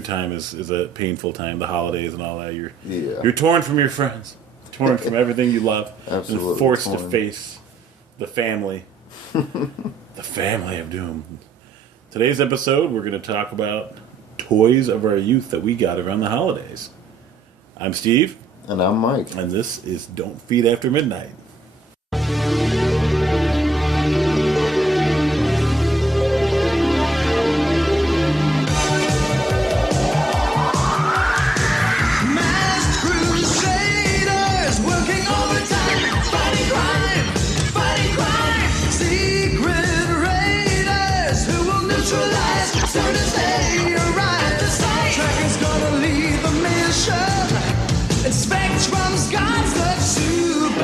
good time is a painful time. The holidays and all that. Yeah. You're torn from your friends, torn from everything you love, Absolutely and forced torn. to face the family, the family of doom. Today's episode, we're going to talk about toys of our youth that we got around the holidays. I'm Steve. And I'm Mike. And this is Don't Feed After Midnight. Spectrum's got such supervision.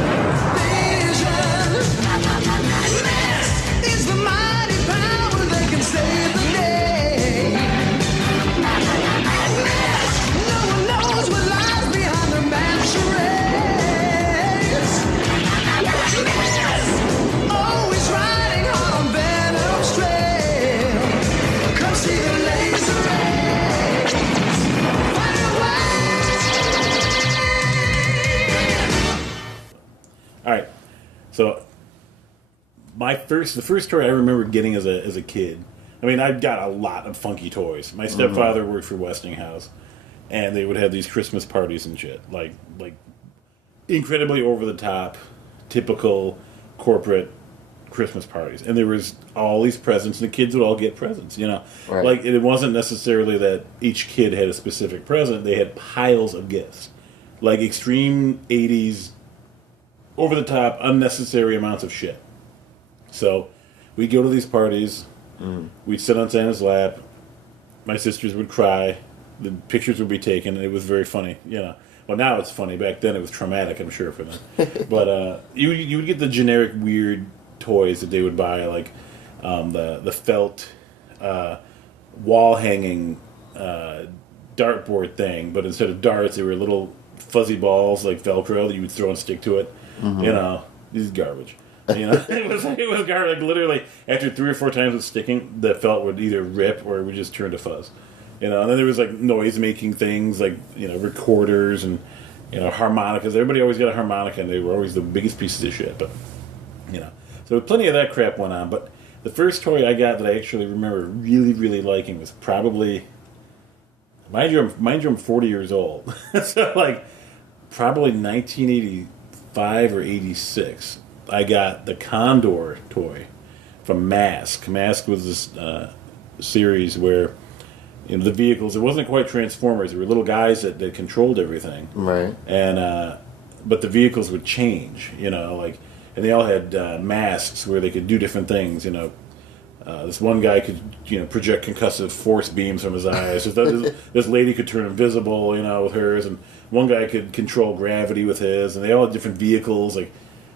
M.A.S.K is the mighty power that can save the day. M.A.S.K, no one knows what lies behind the mad charades. M.A.S.K, always riding on Venom's trail. Come see the laser rays. Fight away. All right, so the first toy I remember getting as a kid. I mean, I got a lot of funky toys. My stepfather worked for Westinghouse, and they would have these Christmas parties and shit, like incredibly over the top, typical corporate Christmas parties. And there was all these presents, and the kids would all get presents. You know, Right. like it wasn't necessarily that each kid had a specific present; they had piles of gifts, like extreme '80s. Over the top, unnecessary amounts of shit. So, we'd go to these parties. We'd sit on Santa's lap. My sisters would cry. The pictures would be taken. And it was very funny. You know. Well, now it's funny. Back then, it was traumatic. I'm sure for them. But you would get the generic weird toys that they would buy, like the felt wall hanging dartboard thing. But instead of darts, they were little fuzzy balls like Velcro that you would throw and stick to it. You know, this is garbage. You know, it was garbage. Like, literally, after 3 or 4 times of sticking, the felt would either rip or it would just turn to fuzz. You know, and then there was like noise making things like recorders and harmonicas. Everybody always got a harmonica, and they were always the biggest pieces of shit. But so plenty of that crap went on. But the first toy I got that I actually remember really, really liking was probably, mind you, I'm 40 years old, so like probably 1985 or 86, I got the Condor toy from M.A.S.K. M.A.S.K was this series where the vehicles, it wasn't quite Transformers. There were little guys that controlled everything. Right. And but the vehicles would change, and they all had masks where they could do different things. This one guy could project concussive force beams from his eyes. This lady could turn invisible, with hers, and one guy could control gravity with his, and they all had different vehicles. Like,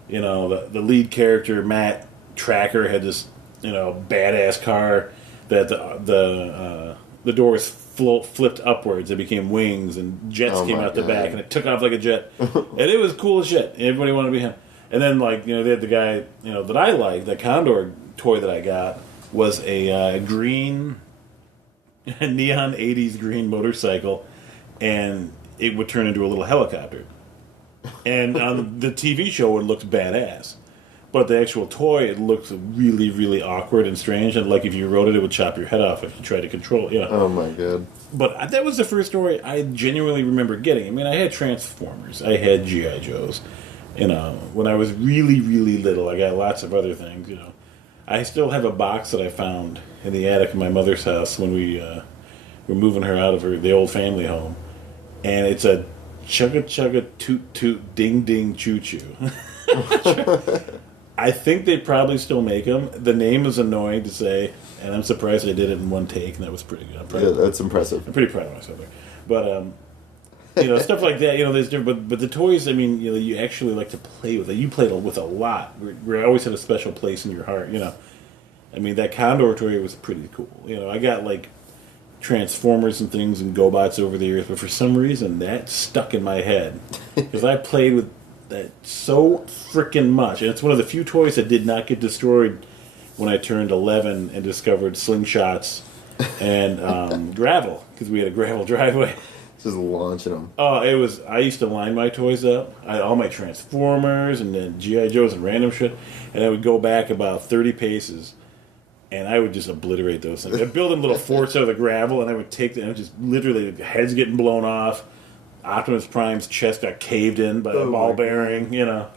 the lead character, Matt Tracker, had this, badass car that the doors flipped upwards. It became wings, and jets came out the back, and it took off like a jet. And it was cool as shit. Everybody wanted to be him. And then, they had the guy, that I liked, the Condor toy that I got was a green, neon 80s green motorcycle, and it would turn into a little helicopter. And on the TV show, it looked badass. But the actual toy, it looked really, really awkward and strange. And like if you rode it, it would chop your head off if you tried to control it. Oh my god. But that was the first toy I genuinely remember getting. I mean, I had Transformers. I had G.I. Joes. When I was really, really little, I got lots of other things, I still have a box that I found in the attic of my mother's house when we were moving her out of the old family home. And it's a chugga chugga toot toot ding ding choo choo. I think they probably still make them. The name is annoying to say, and I'm surprised I did it in one take, and that was pretty good. Yeah, that's impressive. I'm pretty proud of myself there. But stuff like that. There's different. But the toys, I mean, you actually like to play with. You played with a lot. We always had a special place in your heart. I mean, that Condor toy was pretty cool. I got like Transformers and things and GoBots over the years, but for some reason that stuck in my head because I played with that so freaking much, and it's one of the few toys that did not get destroyed when I turned 11 and discovered slingshots and gravel, because we had a gravel driveway. Just launching them. Oh, it was. I used to line my toys up. I had all my Transformers and then GI Joes and random shit, and I would go back about 30 paces, and I would just obliterate those things. I'd build them little forts out of the gravel, and I would take them, and just literally the heads getting blown off. Optimus Prime's chest got caved in by a ball bearing. You know,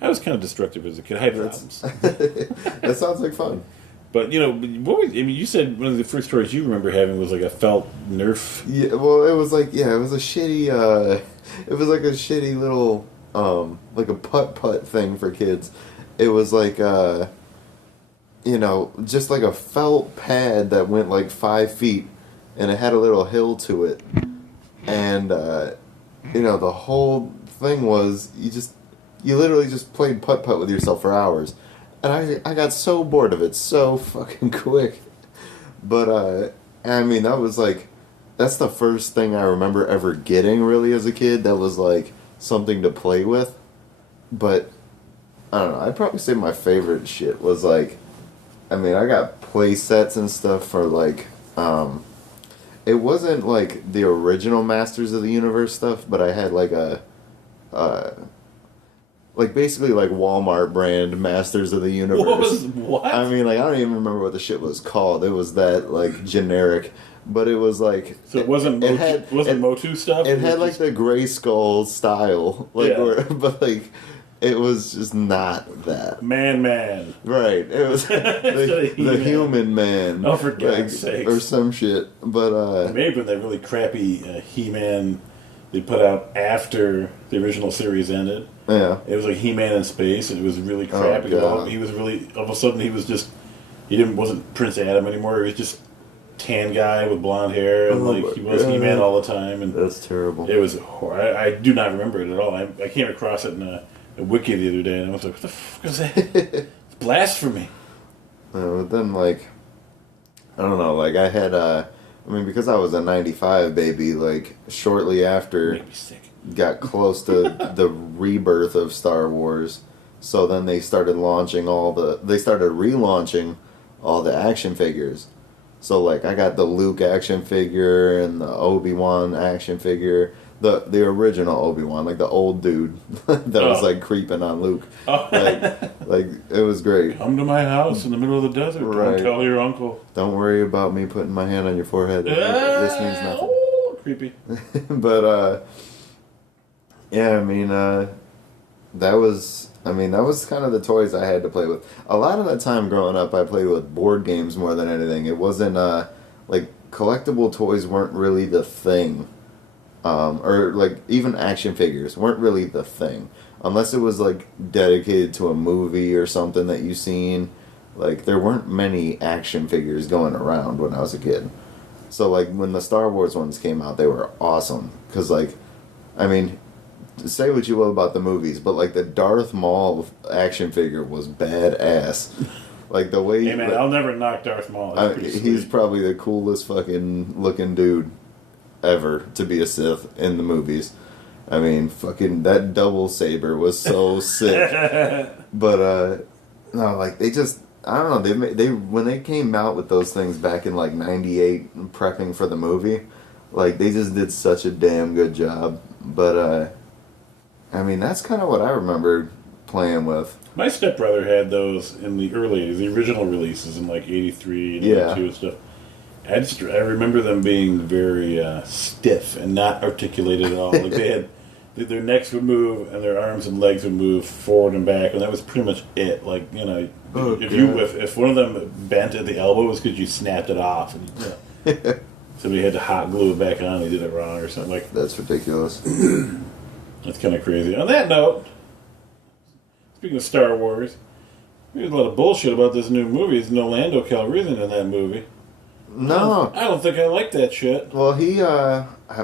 I was kind of destructive as a kid. I had problems. That sounds like fun. But you know, what was, I mean, you said one of the first toys you remember having was like a felt Nerf. Yeah, well, it was like, it was a shitty, it was like a shitty little, like a putt-putt thing for kids. It was like, just like a felt pad that went like 5 feet, and it had a little hill to it. And, the whole thing was, you literally just played putt-putt with yourself for hours. And I got so bored of it so fucking quick. But, I mean, that's the first thing I remember ever getting, really, as a kid. That was, like, something to play with. But, I don't know, I'd probably say my favorite shit was, like, I mean, I got play sets and stuff for, like, it wasn't, like, the original Masters of the Universe stuff, but I had, like, like, basically, like, Walmart brand Masters of the Universe. What? I mean, like, I don't even remember what the shit was called. It was that, like, generic. But it was, like... So it wasn't Motu stuff? It had, like, the Gray Skull style. Like, Yeah. But, like, it was just not that. Man. Right. It was the human man. Oh, for God's sakes. Or some shit. But, maybe that really crappy He-Man they put out after the original series ended. yeah. It was like He-Man in space, and it was really crappy. God. He was really, all of a sudden, wasn't Prince Adam anymore. He was just tan guy with blonde hair, and he was God. He-Man all the time. And That's terrible. it was I do not remember it at all. I came across it in a wiki the other day, and I was like, what the fuck is that? It's blasphemy. But then, like, I don't know, like, I had, because I was a 95 baby, like, shortly after... Make me sick. got close to the rebirth of Star Wars, so then they started relaunching all the action figures. So, like, I got the Luke action figure and the Obi-Wan action figure, the original Obi-Wan, like the old dude that was like creeping on Luke. Like it was great. Come to my house in the middle of the desert. Right. Don't tell your uncle. Don't worry about me putting my hand on your forehead. This means nothing. Creepy. But yeah, I mean, that was kind of the toys I had to play with. A lot of the time growing up, I played with board games more than anything. It wasn't, like, collectible toys weren't really the thing. Or, like, even action figures weren't really the thing. Unless it was, like, dedicated to a movie or something that you've seen. Like, there weren't many action figures going around when I was a kid. So, like, when the Star Wars ones came out, they were awesome. Because, like, I mean... say what you will about the movies, but like the Darth Maul action figure was badass. Like the way, hey man, I'll never knock Darth Maul. He's probably the coolest fucking looking dude ever to be a Sith in the movies. I mean, fucking that double saber was so sick. But no, like they just, I don't know. They when they came out with those things back in like '98, prepping for the movie, like they just did such a damn good job. But I mean, that's kind of what I remember playing with. My stepbrother had those in the early 80s, the original releases in like 83 and 82 and stuff. I remember them being very stiff and not articulated at all. Like they had, their necks would move and their arms and legs would move forward and back, and that was pretty much it. Like, you know, if one of them bent at the elbow, it was because you snapped it off. And, you know, somebody had to hot glue it back on, they did it wrong or something. Like that's ridiculous. That's kind of crazy. On that note, speaking of Star Wars, there's a lot of bullshit about this new movie. There's no Lando Calrissian in that movie. No. I don't think I like that shit. Well, he,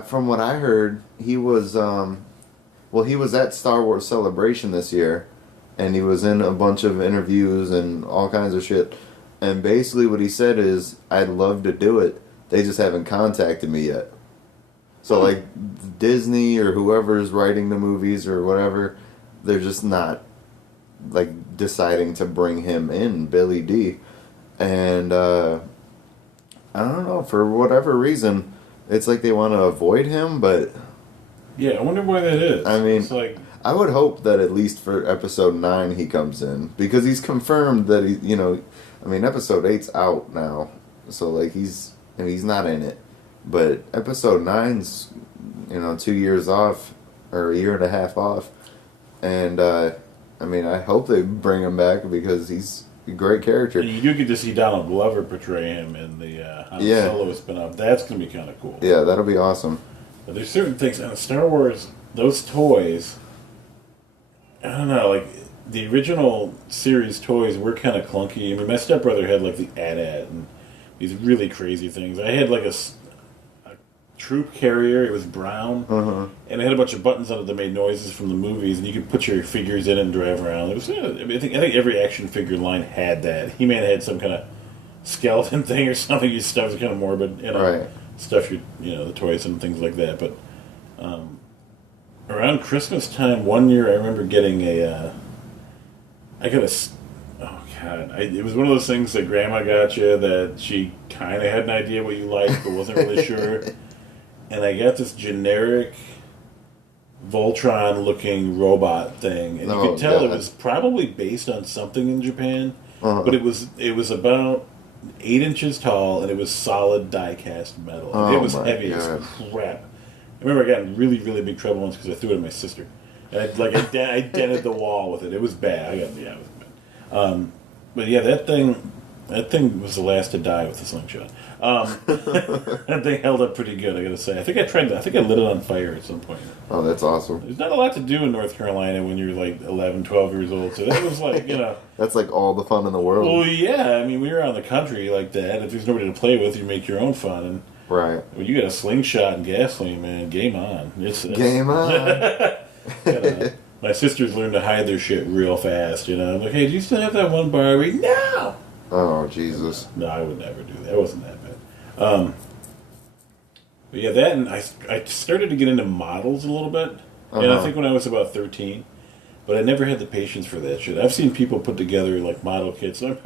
from what I heard, he was, he was at Star Wars Celebration this year, and he was in a bunch of interviews and all kinds of shit, and basically what he said is, I'd love to do it, they just haven't contacted me yet. So, like, Disney or whoever's writing the movies or whatever, they're just not, like, deciding to bring him in, Billy D. And, I don't know, for whatever reason, it's like they want to avoid him, but Yeah, I wonder why that is. I mean, it's like, I would hope that at least for episode 9 he comes in, because he's confirmed that he, I mean, episode 8's out now, so like he's not in it, but episode 9's 2 years off, or a year and a half off, and I mean, I hope they bring him back because he's a great character. and you do get to see Donald Glover portray him in the Han Yeah. Solo spin-off. That's going to be kind of cool. Yeah, that'll be awesome. But there's certain things in Star Wars, those toys, I don't know, like the original series toys were kind of clunky. I mean, my stepbrother had like the AT-AT and these really crazy things. I had like a troop carrier. It was brown, and it had a bunch of buttons on it that made noises from the movies, and you could put your figures in it and drive around. It was, I think every action figure line had that. He-Man had some kind of skeleton thing or something. You stuff was kind of morbid, Right. stuff your the toys and things like that. But around Christmas time one year, I remember getting it was one of those things that Grandma got you that she kind of had an idea what you liked but wasn't really sure. And I got this generic Voltron-looking robot thing, and you could tell it was probably based on something in Japan, but it was about 8 inches tall, and it was solid die-cast metal. It was heavy as crap. I remember I got in really, really big trouble once because I threw it at my sister, and I dented the wall with it. It was bad. It was bad. But yeah, that thing was the last to die with the slingshot. That thing held up pretty good, I gotta say. I think I lit it on fire at some point. Oh, that's awesome. There's not a lot to do in North Carolina when you're like 11, 12 years old, so that was like, That's like all the fun in the world. Well, yeah, I mean, we were out in the country like that. If there's nobody to play with, you make your own fun. And Right. when you get a slingshot and gasoline, man, game on. Game on. My sisters learned to hide their shit real fast, I'm like, hey, do you still have that one Barbie? No! Oh, Jesus. No, I would never do that. It wasn't that bad. But yeah, that, and I started to get into models a little bit. And I think when I was about 13. But I never had the patience for that shit. I've seen people put together like model kits. I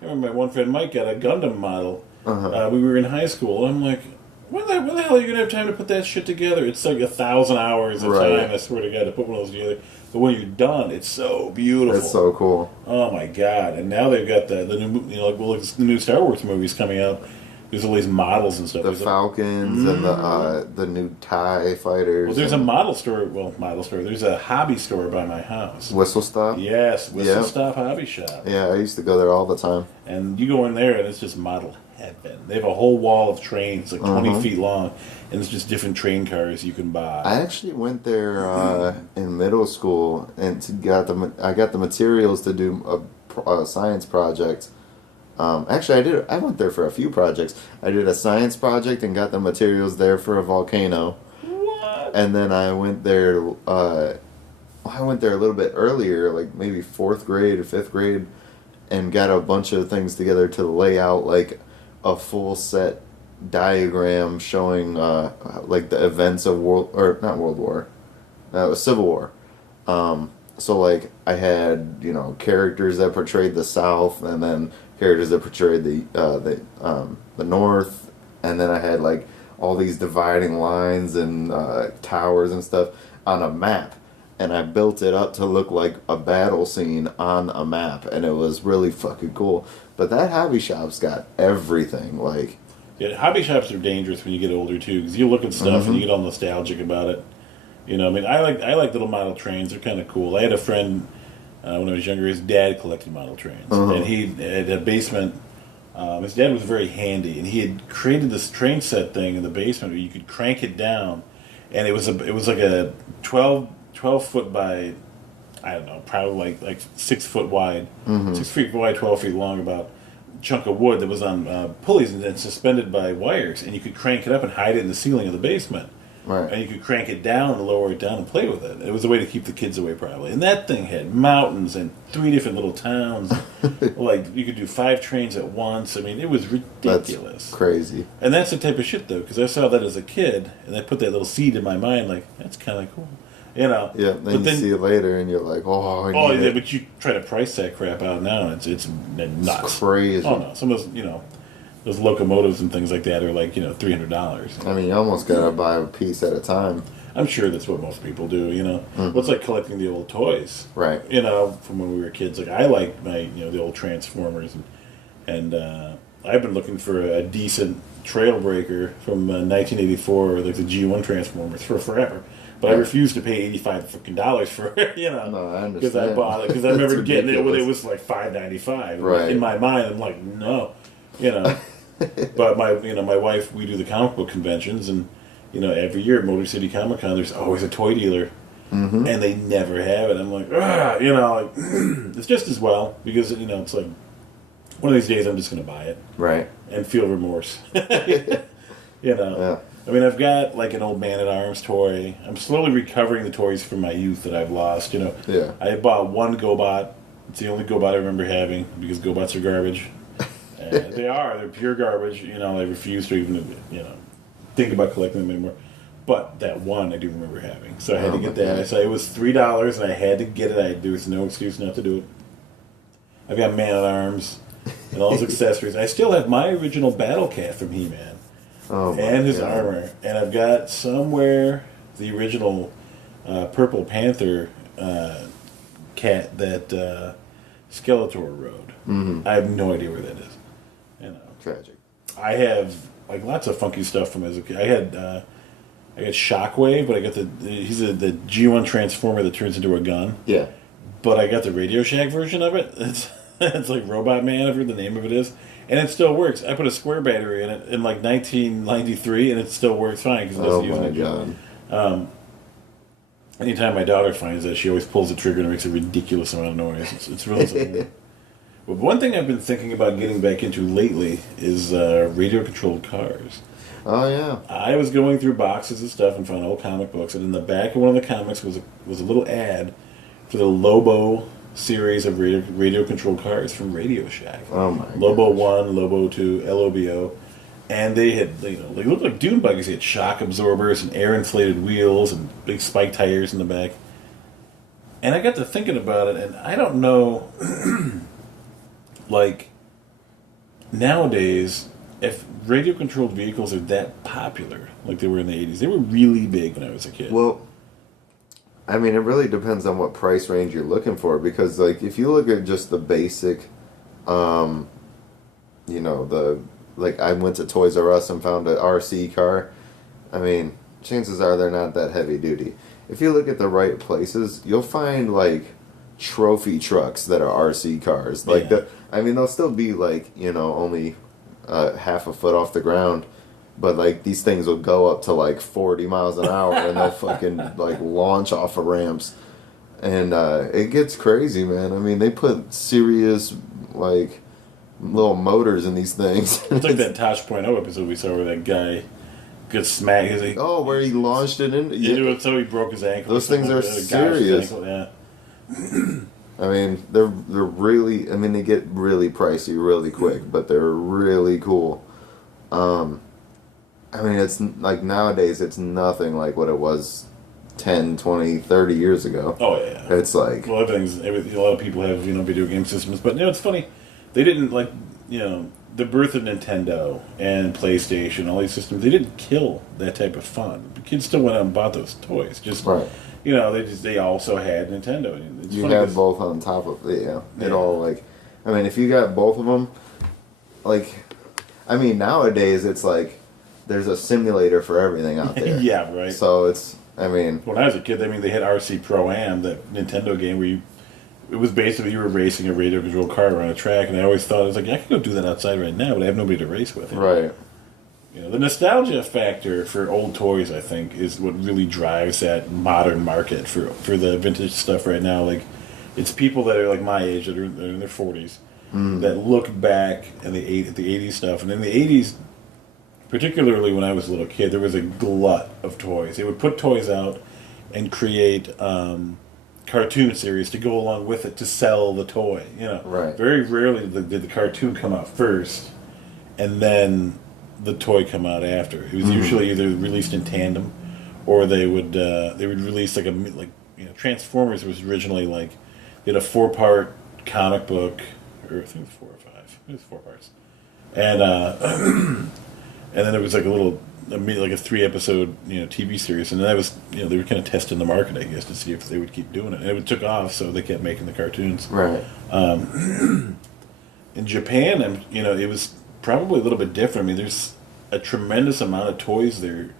remember my one friend Mike got a Gundam model. We were in high school. And I'm like, when the hell are you going to have time to put that shit together? It's like 1,000 hours of time, I swear to God, to put one of those together. But when you're done, it's so beautiful. It's so cool. Oh my God! And now they've got the new, the new Star Wars movies coming out. There's all these models and stuff. The Falcons and the new TIE fighters. Well, there's a model store. Well, model store. There's a hobby store by my house. Whistle Stop? Yes, Whistle Stop Hobby Shop. Yeah, I used to go there all the time. And you go in there, and it's just model heaven. They have a whole wall of trains, like 20 feet long, and it's just different train cars you can buy. I actually went there in middle school and I got the materials to do a science project. Actually, I went there for a few projects. I did a science project and got the materials there for a volcano. What? And then I went there. I went there a little bit earlier, like maybe 4th grade or 5th grade, and got a bunch of things together to lay out like a full set diagram showing like the events of Civil War. So like I had characters that portrayed the South, and then characters that portrayed the North, and then I had like all these dividing lines and towers and stuff on a map, and I built it up to look like a battle scene on a map, and it was really fucking cool. But that hobby shop's got everything, like. Yeah, hobby shops are dangerous when you get older too, because you look at stuff and you get all nostalgic about it. I mean, I like little model trains. They're kind of cool. I had a friend when I was younger. His dad collected model trains, and he had a basement. His dad was very handy, and he had created this train set thing in the basement where you could crank it down, and it was like a 12 foot by, I don't know, probably like 6 foot wide, 6 feet wide, 12 feet long, about chunk of wood that was on pulleys and then suspended by wires, and you could crank it up and hide it in the ceiling of the basement. Right. And you could crank it down and lower it down and play with it. It was a way to keep the kids away, probably. And that thing had mountains and 3 different little towns. Like, you could do 5 trains at once. I mean, it was ridiculous. That's crazy. And that's the type of shit, though, because I saw that as a kid, and I put that little seed in my mind, like, that's kind of cool. Yeah, then you see it later, and you're like, oh, yeah, but you try to price that crap out now, it's nuts. It's crazy. Oh, no. Some of those, those locomotives and things like that are like, $300. I mean, you almost gotta buy a piece at a time. I'm sure that's what most people do, Mm-hmm. Well, it's like collecting the old toys. Right. From when we were kids. Like, I like the old Transformers. And I've been looking for a decent Trailbreaker from 1984, like the G1 Transformers, for forever. But I refused to pay $85 for it, No, I understand. Because I bought it. Because I remember It's getting it when it ridiculous. was like $5.95. Right. In my mind, I'm like, no, But my wife, we do the comic book conventions, and every year at Motor City Comic Con, there's always a toy dealer, and they never have it. I'm like, it's just as well because it's like one of these days I'm just going to buy it, Right. and feel remorse. Yeah. I mean, I've got like an old Man-at-Arms toy. I'm slowly recovering the toys from my youth that I've lost. Yeah. I bought one GoBot. It's the only GoBot I remember having because GoBots are garbage. And they're pure garbage. I refuse to even think about collecting them anymore. But that one I do remember having, so I had to get that. I said it was $3, and I had to get it. There was no excuse not to do it. I've got Man-at-Arms and all those accessories. I still have my original Battle Cat from He-Man. And his armor. And I've got somewhere the original Purple Panther cat that Skeletor rode. Mm-hmm. I have no idea where that is. Tragic. I have like lots of funky stuff from as a kid. I got Shockwave, but I got he's the G1 Transformer that turns into a gun. Yeah. But I got the Radio Shack version of it. It's like Robot Man, whatever the name of it is. And it still works. I put a square battery in it in like 1993, and it still works fine because it doesn't use it. God. Anytime my daughter finds that, she always pulls the trigger and makes a ridiculous amount of noise. It's really something. But one thing I've been thinking about getting back into lately is radio-controlled cars. Oh yeah. I was going through boxes and stuff and found old comic books, and in the back of one of the comics was a little ad for the Lobo series of radio-controlled cars from Radio Shack. Oh my Lobo gosh. 1, Lobo 2, LOBO. And they had, they looked like dune buggies. They had shock absorbers and air-inflated wheels and big spike tires in the back. And I got to thinking about it, and I don't know, like, nowadays, if radio-controlled vehicles are that popular, like they were in the 80s, they were really big when I was a kid. Well, I mean, it really depends on what price range you're looking for, because, like, if you look at just the basic, I went to Toys R Us and found an RC car. I mean, chances are they're not that heavy duty. If you look at the right places, you'll find, like, trophy trucks that are RC cars. Like, Yeah. they'll still be, like, only half a foot off the ground. But, like, these things will go up to, like, 40 miles an hour, and they'll fucking, like, launch off of ramps. And it gets crazy, man. I mean, they put serious, like, little motors in these things. It's like that Tosh.0 episode we saw where that guy gets smacked. Where he launched it into... Yeah, so he broke his ankle. Those things are serious. Yeah. I mean, they're really... I mean, they get really pricey really quick, but they're really cool. I mean, it's like nowadays it's nothing like what it was 10, 20, 30 years ago. Oh, yeah. It's like... Well, a lot of people have, video game systems. But, it's funny. They didn't, like, the birth of Nintendo and PlayStation, all these systems, they didn't kill that type of fun. The kids still went out and bought those toys. Just, Right. they also had Nintendo. It's You funny had 'cause- both on top of it, yeah. It Yeah. all, like... I mean, if you got both of them, like... I mean, nowadays it's like... There's a simulator for everything out there. Yeah, right. So it's... I mean... When I was a kid, they had RC Pro-Am, that Nintendo game where it was basically you were racing a radio-controlled car around a track, and I always thought, I was like, I could go do that outside right now, but I have nobody to race with. Right. The nostalgia factor for old toys, I think, is what really drives that modern market for the vintage stuff right now. Like, it's people that are like my age, that are in their 40s, that look back at the 80s stuff. And in the 80s, particularly when I was a little kid, there was a glut of toys. They would put toys out and create cartoon series to go along with it to sell the toy. Right. Very rarely did the cartoon come out first, and then the toy come out after. It was usually either released in tandem, or they would release Transformers was originally like they had a 4-part comic book, or I think it was 4 or 5. It was 4 parts. And and then there was like a 3-episode TV series, and that was they were kind of testing the market, I guess, to see if they would keep doing it. And it took off, so they kept making the cartoons. Right. In Japan, it was probably a little bit different. I mean, there's a tremendous amount of toys there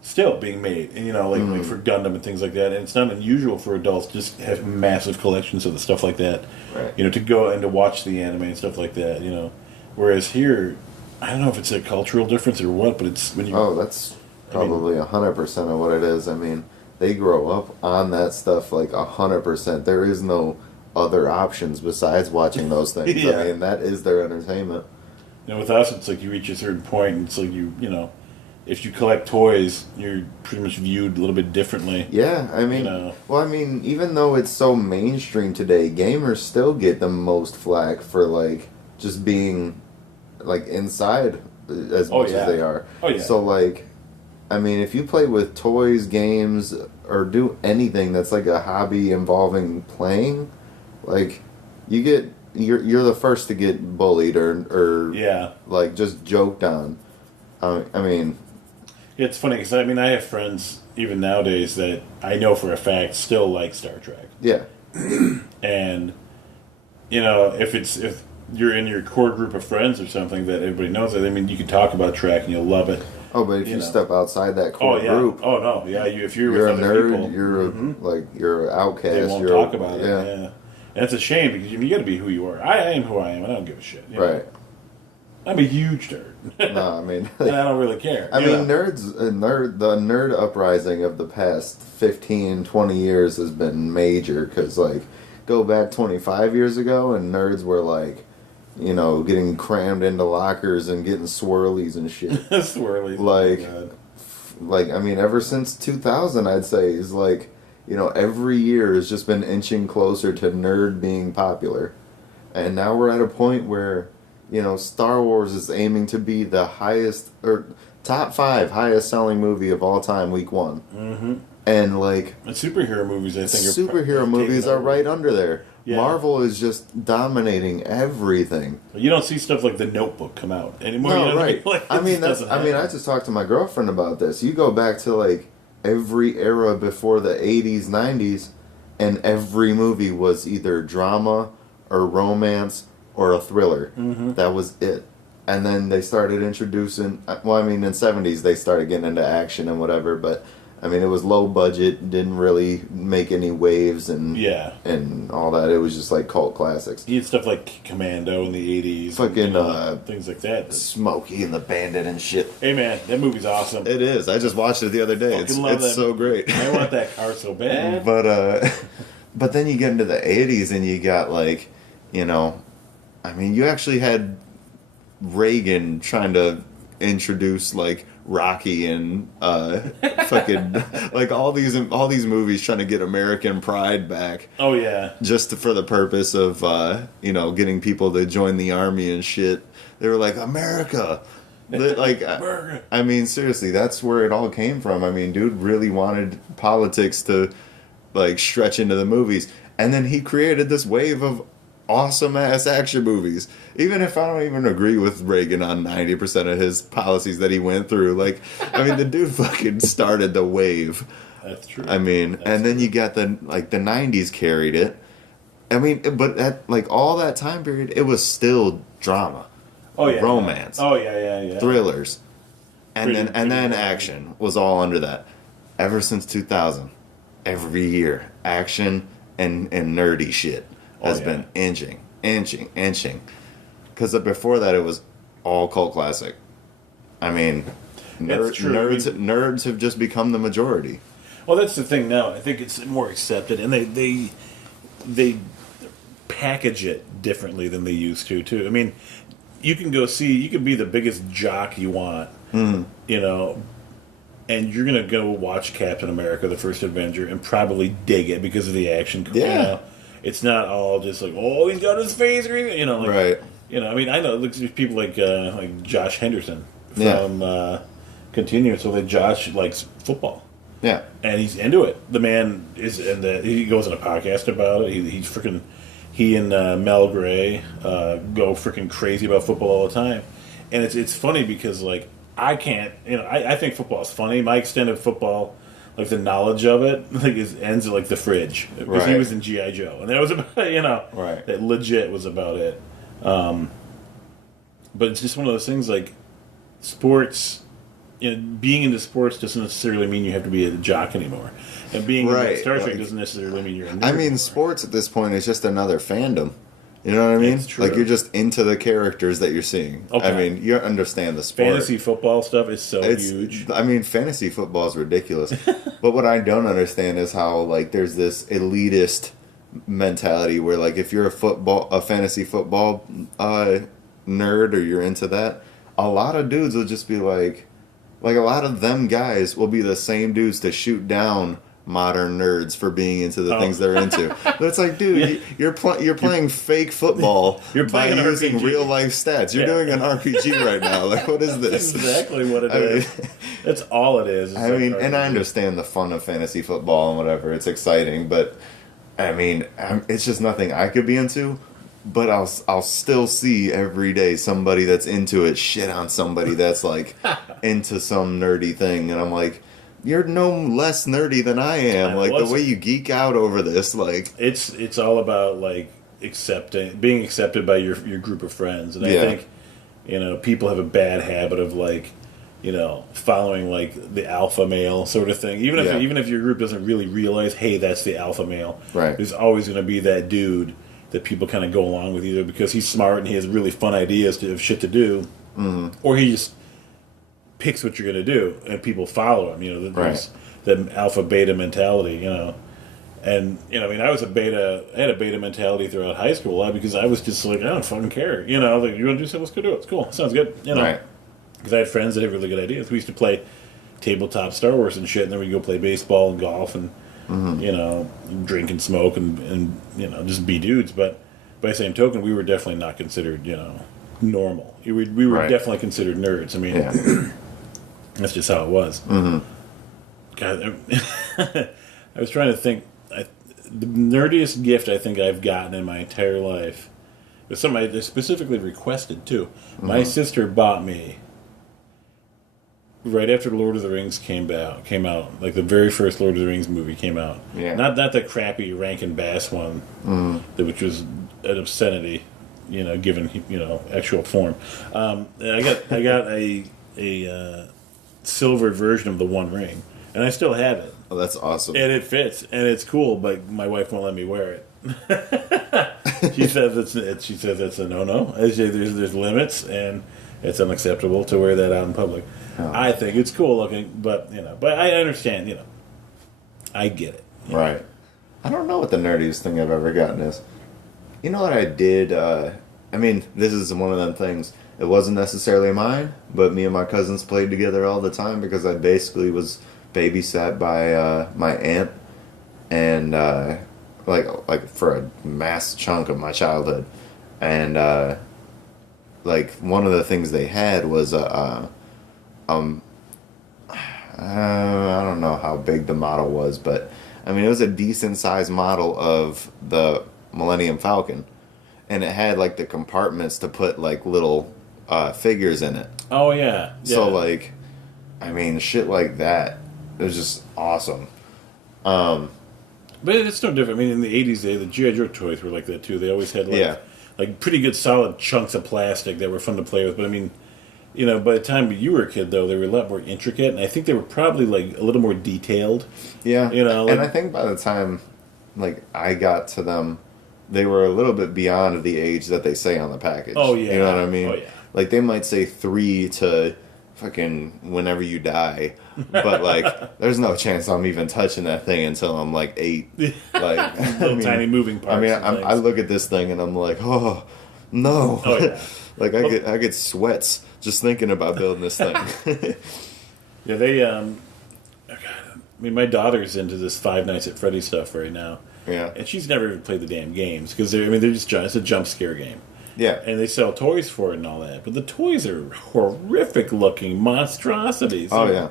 still being made, and like for Gundam and things like that. And it's not unusual for adults to just have massive collections of the stuff like that. Right. To go and to watch the anime and stuff like that. Whereas here, I don't know if it's a cultural difference or what, but it's when you. Oh, that's probably 100% of what it is. I mean, they grow up on that stuff like 100%. There is no other options besides watching those things. Yeah. I mean, that is their entertainment. With us, it's like you reach a certain point, and it's like if you collect toys, you're pretty much viewed a little bit differently. Yeah, I mean, well, I mean, even though it's so mainstream today, gamers still get the most flack for like just being like inside as much as they are. Oh yeah. So like, I mean, if you play with toys, games, or do anything that's like a hobby involving playing, like you're the first to get bullied or like just joked on. I mean, it's funny because I have friends even nowadays that I know for a fact still like Star Trek. Yeah. And if you're in your core group of friends or something that everybody knows it, I mean, you can talk about Trek and you'll love it. Oh, but if you step outside that core group, oh no, yeah, if you're you're with a other nerd. people, You're an outcast. they won't talk about it. Yeah. And it's a shame because you got to be who you are. I am who I am. I don't give a shit. Right. I'm a huge nerd. No, I mean, and I don't really care. I mean, the nerd uprising of the past 15, 20 years has been major because, like, go back 25 years ago and nerds were, like, getting crammed into lockers and getting swirlies and shit. Swirlies. Like, I mean, ever since 2000, I'd say, is like, every year has just been inching closer to nerd being popular. And now we're at a point where, Star Wars is aiming to be the highest, or top 5 highest selling movie of all time, week 1. Mm-hmm. And, like... And superhero movies, I think, superhero movies are right under there. Yeah. Marvel is just dominating everything. You don't see stuff like The Notebook come out anymore. No, right. I just talked to my girlfriend about this. You go back to, like, every era before the 80s, 90s, and every movie was either drama or romance or a thriller. Mm-hmm. That was it. And then they started introducing... Well, I mean, in the 70s, they started getting into action and whatever, but... I mean, it was low budget, didn't really make any waves and all that. It was just like cult classics. You had stuff like Commando in the 80s. Fucking things like that. Smokey and the Bandit and shit. Hey, man, that movie's awesome. It is. I just watched it the other day. It's so great. I want that car so bad. But then you get into the 80s and you got like, I mean, you actually had Reagan trying to introduce like Rocky and fucking like all these movies trying to get American pride back. Oh yeah, just for the purpose of getting people to join the army and shit. They were like America, like I mean seriously, that's where it all came from. I mean, dude really wanted politics to like stretch into the movies, and then he created this wave of awesome ass action movies. Even if I don't even agree with Reagan on 90% of his policies that he went through, like, I mean, the dude fucking started the wave. That's true. I mean, and then you got the 90s carried it. I mean, but at like all that time period, it was still drama. Oh yeah, romance. Oh yeah. Thrillers, and then action was all under that. Ever since 2000, every year action and nerdy shit has been inching. Because before that, it was all cult classic. I mean, nerds have just become the majority. Well, that's the thing now. I think it's more accepted, and they package it differently than they used to, too. I mean, you can be the biggest jock you want, and you're going to go watch Captain America, the First Avenger, and probably dig it because of the action. Yeah. It's not all just like, oh, he's got his face, right. I mean, I know there's people like Josh Henderson from Continuum, so that Josh likes football. Yeah. And he's into it. The man is, he goes on a podcast about it. He and Mel Gray go freaking crazy about football all the time. And it's funny because like I can't, I think football is funny. My extent of football, like the knowledge of it, like ends at like the fridge because he Right. was in GI Joe, and that was about Right. that legit was about it. But it's just one of those things like sports. Being into sports doesn't necessarily mean you have to be a jock anymore, and being into Right, Star Trek like- doesn't necessarily mean you're a nerd I mean, anymore. sports at this point is just another fandom. You know what I mean? It's true. Like you're just into the characters that you're seeing. Okay. I mean, you understand the sport. Fantasy football stuff is so It's huge. I mean, fantasy football is ridiculous. But what I don't understand is how like there's this elitist mentality where like if you're a fantasy football nerd or you're into that, a lot of dudes will just be like a lot of them guys will be the same dudes to shoot down modern nerds for being into the things they're into. But it's like, dude, you're playing fake football You're by playing an using RPG. real life stats. You're Yeah. doing an RPG right now. Like, what is this? That's exactly what it I is. mean- That's all it is. It's I like mean, and I RPG. understand the fun of fantasy football and whatever. It's exciting, but I mean, it's just nothing I could be into. But I'll still see every day somebody that's into it shit on somebody that's like into some nerdy thing, and I'm like, you're no less nerdy than I am. Like the way you geek out over this, like It's all about like being accepted by your group of friends, and I Yeah. think people have a bad habit of like following like the alpha male sort of thing. Even if your group doesn't really realize, hey, that's the alpha male. Right. There's always going to be that dude that people kind of go along with either because he's smart and he has really fun ideas of shit to do, or he just picks what you're going to do and people follow him. There's the alpha beta mentality. And I mean, I had a beta mentality throughout high school a lot because I was just like, I don't fucking care. Like, you want to do something? Let's go do it. It's cool. Sounds good. right. Because I had friends that had really good ideas. We used to play tabletop Star Wars and shit, and then we'd go play baseball and golf and drink and smoke and just be dudes. But by the same token, we were definitely not considered normal. We were Right. definitely considered nerds. I mean, Yeah. that's just how it was. God, I was trying to think. The nerdiest gift I think I've gotten in my entire life was something I specifically requested too. My sister bought me right after Lord of the Rings came out, like the very first Lord of the Rings movie came out. Yeah. Not the crappy Rankin Bass one, which was an obscenity, given actual form. And I got a silver version of the One Ring, and I still have it. Oh, that's awesome. And it fits, and it's cool, but my wife won't let me wear it. She says it's a no-no. There's limits, and it's unacceptable to wear that out in public. Oh. I think it's cool looking, but I understand. I get it. Right. I don't know what the nerdiest thing I've ever gotten is. You know what I did? I mean, this is one of them things. It wasn't necessarily mine, but me and my cousins played together all the time because I basically was babysat by my aunt, and like for a mass chunk of my childhood, and like one of the things they had was I don't know how big the model was, but I mean it was a decent sized model of the Millennium Falcon, and it had like the compartments to put like little figures in it. Oh yeah. So like, I mean, shit like that. It was just awesome. But it's no different. I mean, in the '80s, the G.I. Joe toys were like that too. They always had like pretty good solid chunks of plastic that were fun to play with. But I mean, by the time you were a kid, though, they were a lot more intricate, and I think they were probably like a little more detailed. Yeah. Like, and I think by the time like I got to them, they were a little bit beyond the age that they say on the package. Oh yeah. You know what I mean? Oh yeah. Like they might say 3 to fucking whenever you die, but like there's no chance I'm even touching that thing until I'm like 8. Like Little tiny moving parts. I mean, and I things. look at this thing and I'm like, oh no. Oh, yeah. Like I get sweats just thinking about building this thing. Yeah, they. I mean, my daughter's into this Five Nights at Freddy's stuff right now, Yeah. and she's never even played the damn games because they're just it's a jump scare game. Yeah. And they sell toys for it and all that, but the toys are horrific looking monstrosities. Oh yeah.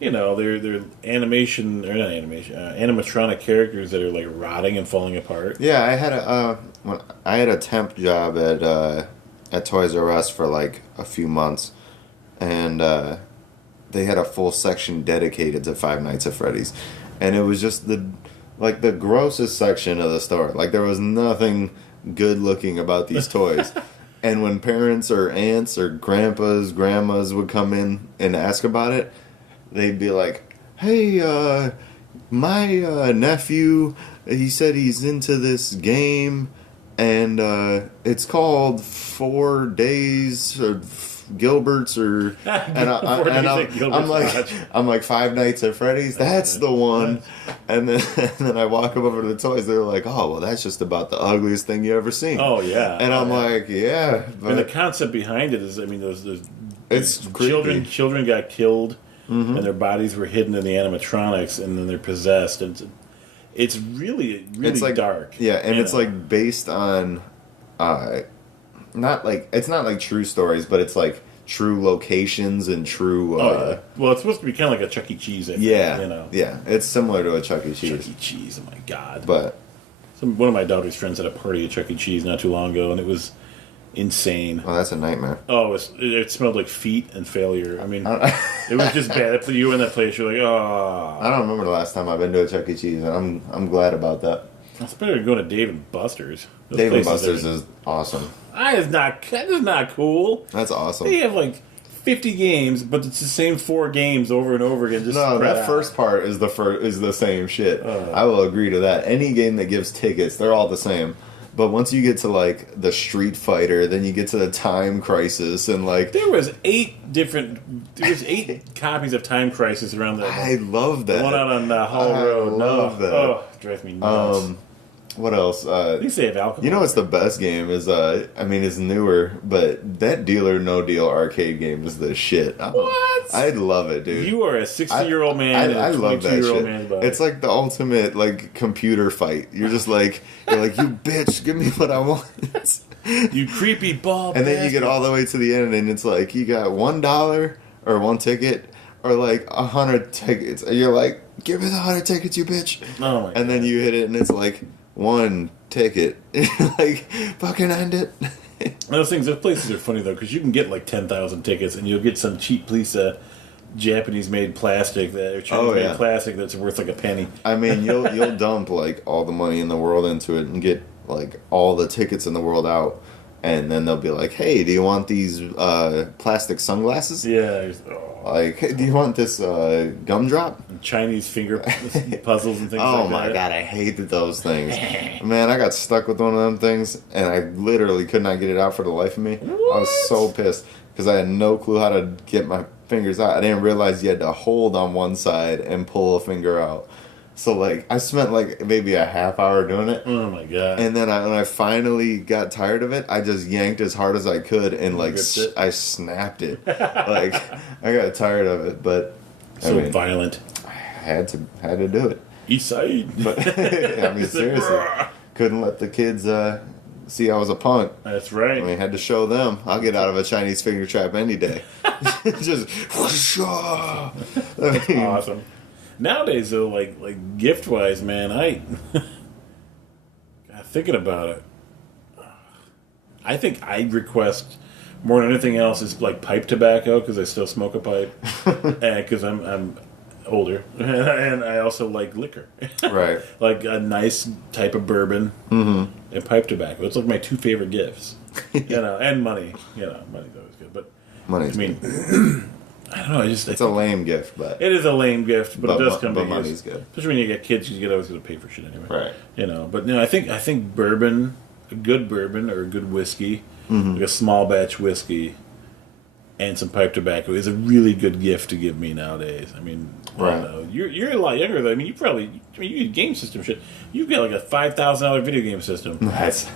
They're animation or not animation, animatronic characters that are like rotting and falling apart. Yeah, I had a temp job at at Toys R Us for like a few months, and they had a full section dedicated to Five Nights at Freddy's, and it was just the grossest section of the store. Like there was nothing good looking about these toys. And when parents or aunts or grandmas would come in and ask about it, they'd be like, "Hey, my nephew, he said he's into this game, and it's called 4 Days of Gilbert's or." I'm like, Five Nights at Freddy's. That's the one. And then I walk over to the toys. They're like, "Oh, well, that's just about the ugliest thing you ever seen." Oh yeah. And I'm like, "Yeah." But and the concept behind it is, I mean, there's it's children got killed, and their bodies were hidden in the animatronics, and then they're possessed, and it's really it's like, dark. Yeah, and it's like based on, not like true stories, but it's like true locations and true. Well, it's supposed to be kind of like a Chuck E. Cheese. I think, yeah, it's similar to a Chuck E. Cheese. Chuck E. Cheese, oh my god! But one of my daughter's friends had a party at Chuck E. Cheese not too long ago, and it was insane. Oh, that's a nightmare. Oh, it smelled like feet and failure. I mean, it was just bad. You in that place, you're like, oh. I don't remember the last time I've been to a Chuck E. Cheese, and I'm glad about that. It's better than going to Dave and Buster's. Dave and Buster's is awesome. That is not cool. That's awesome. They have like 50 games, but it's the same 4 games over and over again. Just no, that out. first part is the same shit. I will agree to that. Any game that gives tickets, they're all the same. But once you get to like the Street Fighter, then you get to the Time Crisis, and like there was 8 copies of Time Crisis around that. I love that. The one out on Hall Road. I love that. Oh, it drives me nuts. What else? At least they have alcohol. You know what's the best game is, it's newer, but that Deal or No Deal arcade game is the shit. What? I love it, dude. You are a 60-year-old man and I a love that 22-year-old shit. man. Buddy. It's like the ultimate, like, computer fight. You're just like, you bitch, give me what I want. You creepy ball And then you get all the way to the end, and it's like, you got $1 or 1 ticket, or like 100 tickets. And you're like, give me the 100 tickets, you bitch. Oh my and then you hit it, and it's like, 1 ticket. Like, fucking end it. Those places are funny though, because you can get like 10,000 tickets, and you'll get some cheap piece of Japanese-made plastic or Chinese-made plastic that's worth like a penny. I mean, you'll dump like all the money in the world into it and get like all the tickets in the world out, and then they'll be like, "Hey, do you want these plastic sunglasses? Yeah. Like, hey, do you want this gumdrop? Chinese finger puzzles and things like that. Oh my god, I hated those things. Man, I got stuck with one of them things, and I literally could not get it out for the life of me. What? I was so pissed because I had no clue how to get my fingers out. I didn't realize you had to hold on one side and pull a finger out. So, like, I spent, like, maybe a half hour doing it. Oh, my God. And then when I finally got tired of it, I just yanked as hard as I could, and, like, I snapped it. Like, I got tired of it, but... Violent. I had to do it. East Side. But, I mean, seriously. Couldn't let the kids see I was a punk. That's right. I mean, had to show them. I'll get out of a Chinese finger trap any day. Just... That's awesome. Nowadays, though, like gift-wise, man, thinking about it, I think I'd request more than anything else is like pipe tobacco, because I still smoke a pipe, because I'm older, and I also like liquor, right? Like a nice type of bourbon and pipe tobacco. It's like my 2 favorite gifts, and money. Money's always good, but money's good. I don't know. It's a lame gift, but it is a lame gift, but it does come. But money's good, especially when you get kids. You always got to pay for shit anyway, right? But no, I think bourbon, a good bourbon or a good whiskey, like a small batch whiskey, and some pipe tobacco is a really good gift to give me nowadays. I mean, right? I don't know. You're a lot younger though. I mean, you need game system shit. You've got like a $5,000 video game system. It's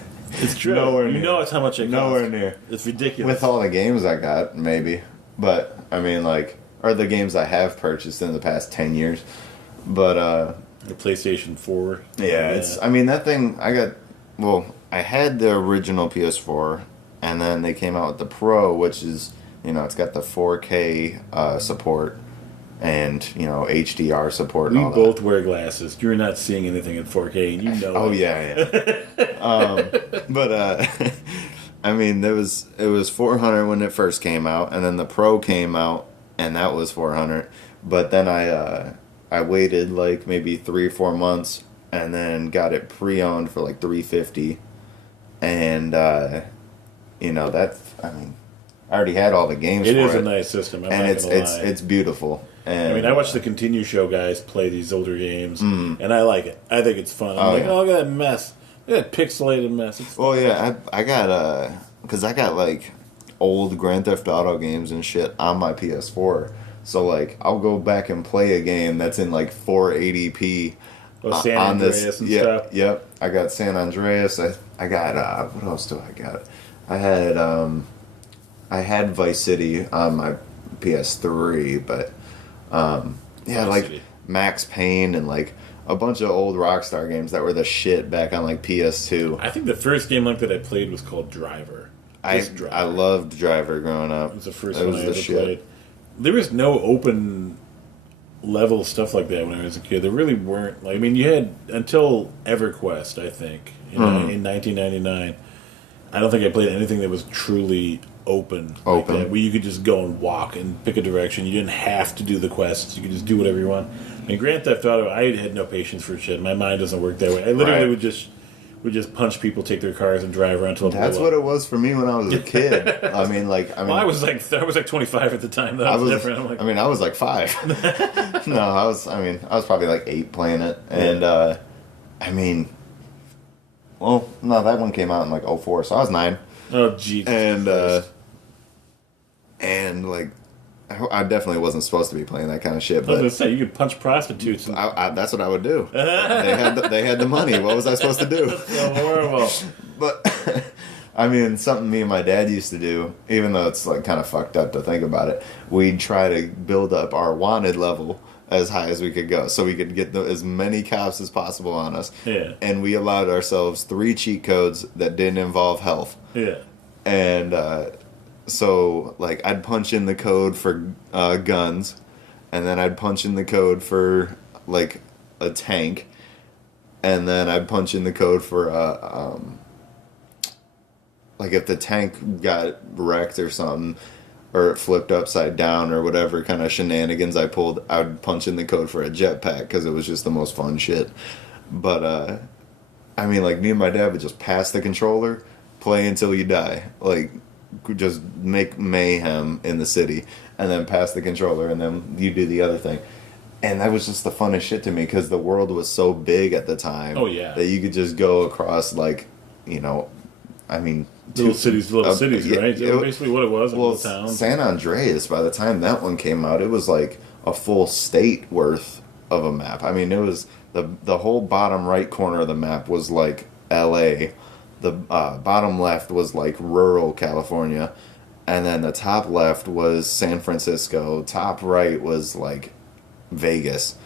true. Nowhere near. You know it's how much it costs. Nowhere near. It's ridiculous. With all the games I got, maybe. But, I mean, like, or the games I have purchased in the past 10 years. But, the PlayStation 4. Yeah, I mean, that thing, I had the original PS4, and then they came out with the Pro, which is, it's got the 4K support, and, HDR support and all that. We both wear glasses. You're not seeing anything in 4K, and you know Oh, it. yeah. I mean, it was 400 when it first came out, and then the Pro came out, and that was 400. But then I waited like maybe 3 or 4 months, and then got it pre-owned for like 350, and that's I mean, I already had all the games. It for is it, a nice system. I'm and not it's gonna lie. it's beautiful. And I mean, I watch the Continue Show guys play these older games, Mm. and I like it. I think it's fun. I'm like, yeah. oh, look at that mess. Look at that pixelated mess. It's Well, yeah, I got because I got like old Grand Theft Auto games and shit on my PS4. So like, I'll go back and play a game that's in like 480p San on Andreas this. and Yeah, stuff. yep. I got San Andreas. I got what else do I got? I had Vice City on my PS3, but yeah, Vice like City. Max Payne and like a bunch of old Rockstar games that were the shit back on like PS2. I think the first game like that I played was called Driver. Just Driver. I loved Driver growing up. It was the first It one was I the ever shit. played. There was no open level stuff like that when I was a kid. There really weren't. Like, I mean, you had until EverQuest, I think, in 1999. I don't think I played anything that was truly open. Like that, where you could just go and walk and pick a direction. You didn't have to do the quests. You could just do whatever you want. And Grand Theft Auto, I had no patience for shit. My mind doesn't work that way. I literally Right. would just punch people, take their cars, and drive around until it That's blew what up. it was for me when I was a kid. I mean, Well, I was like 25 at the time. That was different. I'm like, I was like 5. No, I was probably like 8 playing it, and well, no, that one came out in like 04, so I was 9, oh Jesus! and like, I definitely wasn't supposed to be playing that kind of shit, I was gonna but say you could punch prostitutes. And, that's what I would do. They had the money. What was I supposed to do? so horrible. But I mean, something me and my dad used to do, even though it's like kind of fucked up to think about it, we'd try to build up our wanted level as high as we could go, so we could get as many cops as possible on us. Yeah. And we allowed ourselves 3 cheat codes that didn't involve health. Yeah. And so, like, I'd punch in the code for guns, and then I'd punch in the code for like a tank, and then I'd punch in the code for like if the tank got wrecked or something, or it flipped upside down or whatever kind of shenanigans I pulled, I would punch in the code for a jetpack because it was just the most fun shit. But I mean, like, me and my dad would just pass the controller, play until you die, like just make mayhem in the city, and then pass the controller, and then you do the other thing. And that was just the funnest shit to me because the world was so big at the time. Oh, yeah. That you could just go across, like, I mean, Little cities, yeah, right? Basically what it was in well, the town. San Andreas, by the time that one came out, it was like a full state worth of a map. I mean, it was the whole bottom right corner of the map was like LA. The bottom left was like rural California, and then the top left was San Francisco. Top right was like Vegas.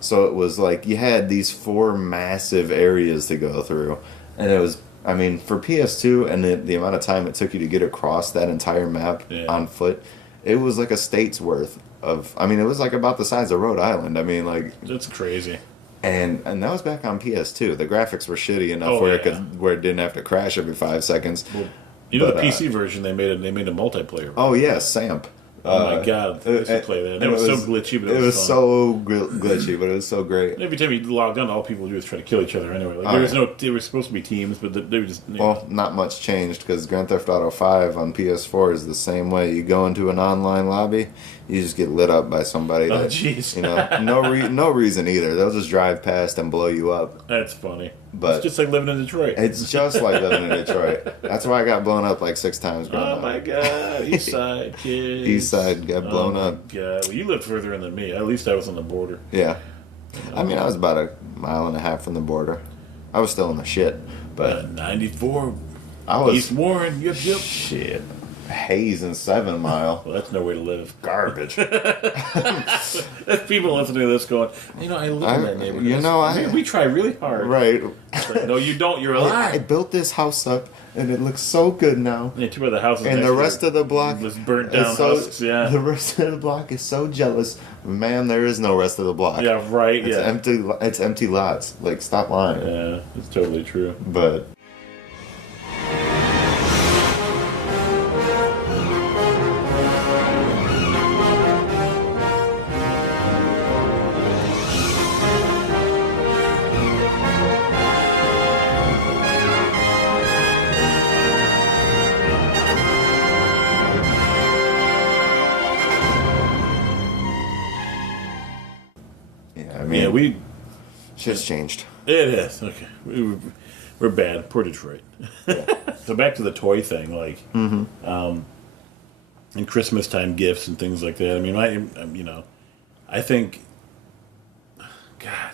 So it was like you had these 4 massive areas to go through, and it was, I mean, for PS2 and the amount of time it took you to get across that entire map on foot, it was like a state's worth of, I mean, it was like about the size of Rhode Island. I mean, like, That's crazy. and that was back on PS2. The graphics were shitty enough Oh, where yeah. where it didn't have to crash every 5 seconds. Well, the But, PC version they made a multiplayer. Oh yeah, Samp. Oh my god, I used to play that. It was so glitchy, but it was fun. so glitchy, but it was so great. Every time you logged on, all people would do was try to kill each other anyway. Like, there were supposed to be teams, but they were just... Well, not much changed because Grand Theft Auto 5 on PS4 is the same way. You go into an online lobby, you just get lit up by somebody. Oh, that, jeez. No reason either. They'll just drive past and blow you up. That's funny. But it's just like living in Detroit. It's just like living in Detroit. That's why I got blown up like 6 times growing up. Oh my god, East Side kids. East Side got blown up. God, well, you lived further in than me. At least I was on the border. Yeah. I mean, I was about a mile and a half from the border. I was still in the shit, but 94. I was East Warren. Yep. shit. Hayes and 7 Mile. Well, that's no way to live. Garbage. There's people listening to this going, I live in that neighborhood. We try really hard. Right. Like, no, you don't. You're a I lie. built this house up, and it looks so good now. Yeah, too bad the house is And next the to rest of the block was burnt is down husks. Yeah. The rest of the block is so jealous. Man, there is no rest of the block. Yeah, right. It's empty. It's empty lots. Like, stop lying. Yeah, it's totally true. But we Shit's changed. it is okay. We're bad. Poor Detroit. So back to the toy thing, like, and Christmas time gifts and things like that. I mean, I think, God,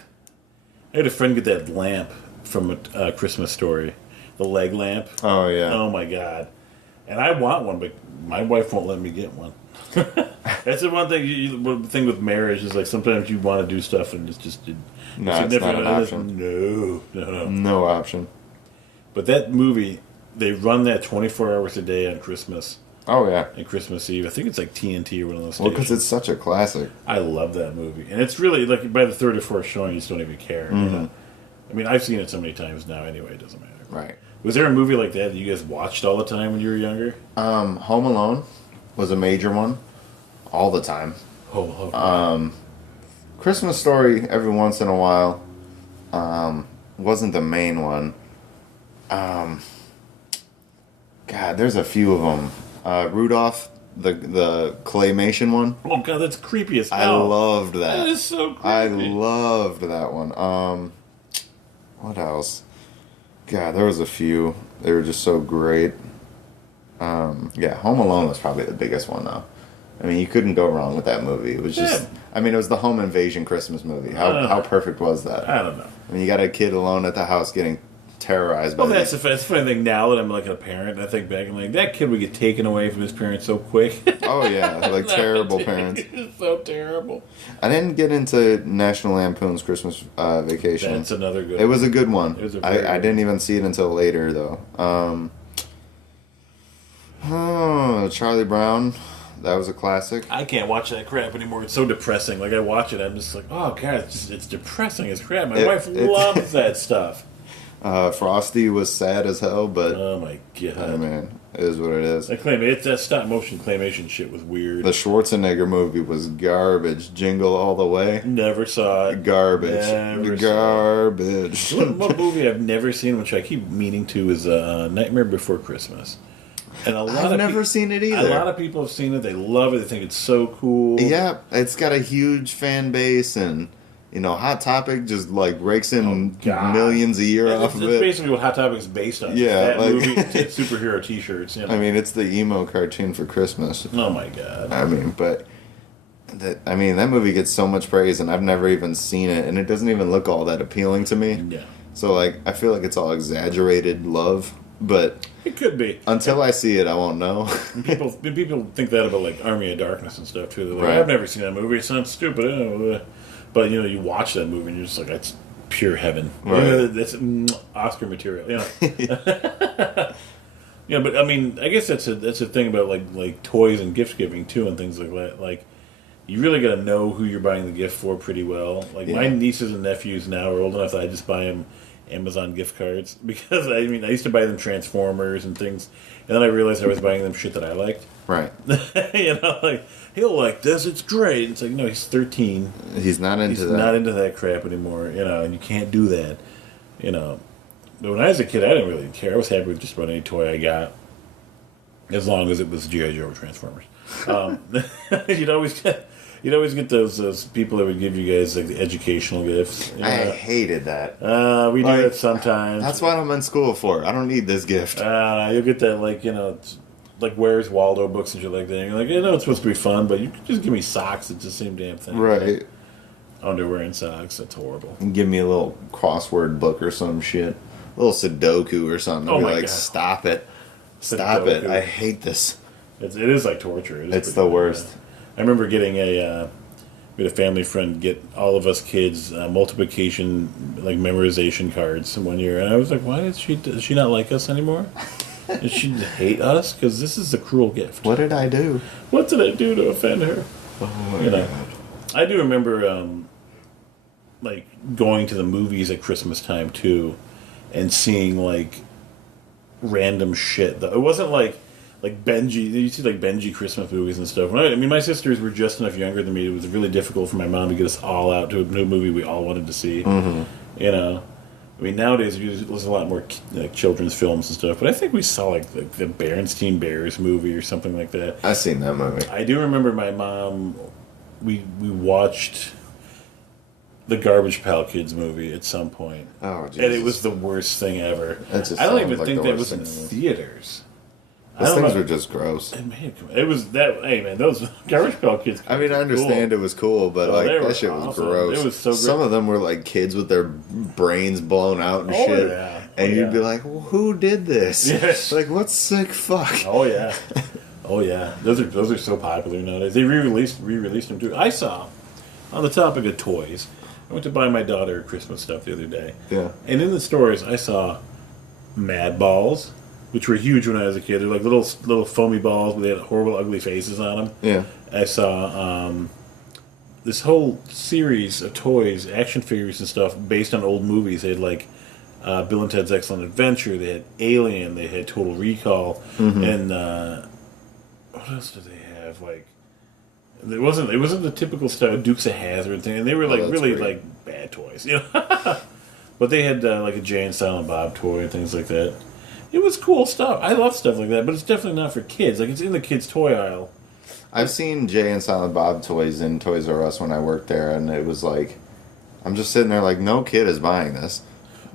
I had a friend get that lamp from a Christmas Story, the leg lamp. Oh yeah. Oh my God. And I want one, but my wife won't let me get one. That's the one thing. The thing with marriage is like sometimes you want to do stuff and it's just No, it's not an option. No. No option. But that movie, they run that 24 hours a day on Christmas Oh yeah. and Christmas Eve. I think it's like TNT or one of those. Well, stations. because it's such a classic. I love that movie, and it's really like by the third or fourth showing, you just don't even care. You know? I mean, I've seen it so many times now. Anyway, it doesn't matter. Right. Was there a movie like that you guys watched all the time when you were younger? Home Alone was a major one, all the time. Christmas Story every once in a while. Wasn't the main one. God, there's a few of them. Rudolph, the claymation one. Oh God, that's creepy as I hell. loved that. That is so creepy. I loved that one. What else? God, there was a few. They were just so great. Yeah, Home Alone was probably the biggest one, though. I mean, you couldn't go wrong with that movie. It was just, Yeah. I mean, it was the home invasion Christmas movie. How perfect was that? I don't know. I mean, you got a kid alone at the house getting terrorized by Well, that's the funny thing now that I'm like a parent. I think back and like that kid would get taken away from his parents so quick. Oh, yeah, like terrible parents. It's so terrible. I didn't get into National Lampoon's Christmas Vacation. That's another good. It was a good one. It was a very I good didn't even see it until later, though. Charlie Brown. That was a classic. I can't watch that crap anymore. It's so depressing. Like I watch it, I'm just like, oh God, it's depressing as crap. My wife loves that stuff. Frosty was sad as hell, but Oh my God, I mean, it is what it is. that stop motion claymation shit was weird. The Schwarzenegger movie was garbage. Jingle all the way. Never saw it. Garbage. Never saw Garbage. One movie I've never seen, which I keep meaning to, is Nightmare Before Christmas. And I've never seen it either. A lot of people have seen it. They love it. They think it's so cool. Yeah, it's got a huge fan base, and Hot Topic just like rakes in millions a year off of It's it. basically what Hot Topic is based on. Yeah, that like- movie, superhero T-shirts. I mean, it's the emo cartoon for Christmas. Oh my God. I mean, but that movie gets so much praise, and I've never even seen it, and it doesn't even look all that appealing to me. Yeah. So like, I feel like it's all exaggerated love, but It could be. until I see it, I won't know. People think that about like Army of Darkness and stuff too. They're like, Right. I've never seen that movie. It sounds stupid. But you watch that movie and you're just like, that's pure heaven. Right. That's Oscar material. Yeah, but I mean, I guess that's a thing about like toys and gift giving too, and things like that. Like, you really got to know who you're buying the gift for pretty well. Like my nieces and nephews now are old enough that I just buy them Amazon gift cards because I used to buy them Transformers and things, and then I realized I was buying them shit that I liked. Right. Like he'll like this. It's great. It's like no, he's 13. He's not into He's that. not into that crap anymore. And you can't do that. But when I was a kid, I didn't really care. I was happy with just about any toy I got, as long as it was G.I. Joe or Transformers. You'd always get those people that would give you guys like the educational gifts. I hated that. We do Like, that sometimes. That's what I'm in school for. I don't need this gift. You'll get that it's like Where's Waldo books and shit like that. And you're like, I know it's supposed to be fun, but you could just give me socks. It's the same damn thing. Right. Underwear and socks. That's horrible. And give me a little crossword book or some shit. A little Sudoku or something. I'll Oh be my like, God. stop it. Stop it. Sudoku. I hate this. It is like torture. It is It's pretty the bad. worst. I remember getting we had a family friend get all of us kids multiplication like memorization cards one year, and I was like, why does she not like us anymore? Does she hate us? Because this is a cruel gift. What did I do? What did I do to offend her? Oh my God. I do remember like going to the movies at Christmas time too, and seeing like random shit. It wasn't like Benji. You see like Benji Christmas movies and stuff. My sisters were just enough younger than me. It was really difficult for my mom to get us all out to a new movie we all wanted to see. Mm-hmm. Nowadays there's a lot more like children's films and stuff. But I think we saw like the Berenstain Bears movie or something like that. I've seen that movie. I do remember my mom. We watched the Garbage Pail Kids movie at some point. Oh, Jesus. And it was the worst thing ever. That just I don't sounds even like think the that worst was in thing ever. theaters. Those I don't things know. were just gross. It was that. Hey man, those Garbage Pail Kids. I mean, I understand it was cool, but Oh, like they were that shit was awesome. gross. It was so Some great. of them were like kids with their brains blown out and Oh, shit. yeah. And Oh, you'd yeah. be like, well, "Who did this? Yes. Like, what sick fuck?" Oh yeah, oh yeah. Those are so popular nowadays. They re-released them too. I saw, on the topic of toys, I went to buy my daughter Christmas stuff the other day. Yeah. And in the stores, I saw Mad Balls, which were huge when I was a kid. They're like little foamy balls, but they had horrible, ugly faces on them. Yeah. I saw this whole series of toys, action figures and stuff, based on old movies. They had like Bill and Ted's Excellent Adventure. They had Alien. They had Total Recall. And what else did they have? Like it wasn't the typical stuff, Dukes of Hazzard thing, and they were like that's really weird. like bad toys, you know. But they had like a Jay and Silent Bob toy and things like that. It was cool stuff. I love stuff like that, but it's definitely not for kids. Like it's in the kids' toy aisle. I've seen Jay and Silent Bob toys in Toys R Us when I worked there, and it was like, I'm just sitting there like, no kid is buying this.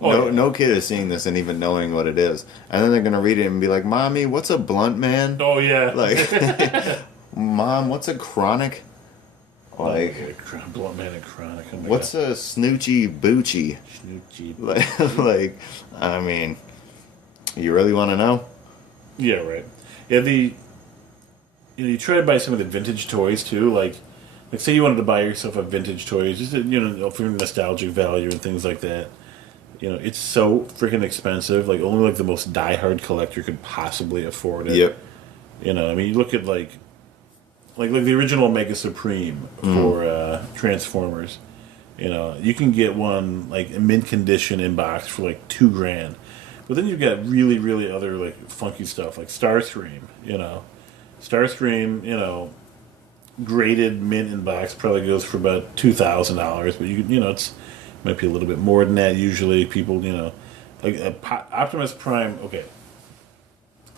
Oh, yeah. No kid is seeing this and even knowing what it is. And then they're gonna read it and be like, "Mommy, what's a blunt man?" Oh yeah, Like, "Mom, what's a chronic?" Like, Blunt Man and Chronic. Oh my what's God. a snoochie boochie? Snoochie. Like, I mean, you really want to know? Yeah, right. Yeah, you try to buy some of the vintage toys too. Like say you wanted to buy yourself a vintage toy, just for nostalgic value and things like that. It's so freaking expensive. Like only like the most diehard collector could possibly afford it. Yep. I mean, you look at like the original Omega Supreme for Transformers. You can get one like in mint condition in box for like $2,000. But then you've got really, really other like funky stuff like Starscream. Starscream, graded mint in box probably goes for about $2,000. But it's might be a little bit more than that. Usually, people, like Optimus Prime. Okay,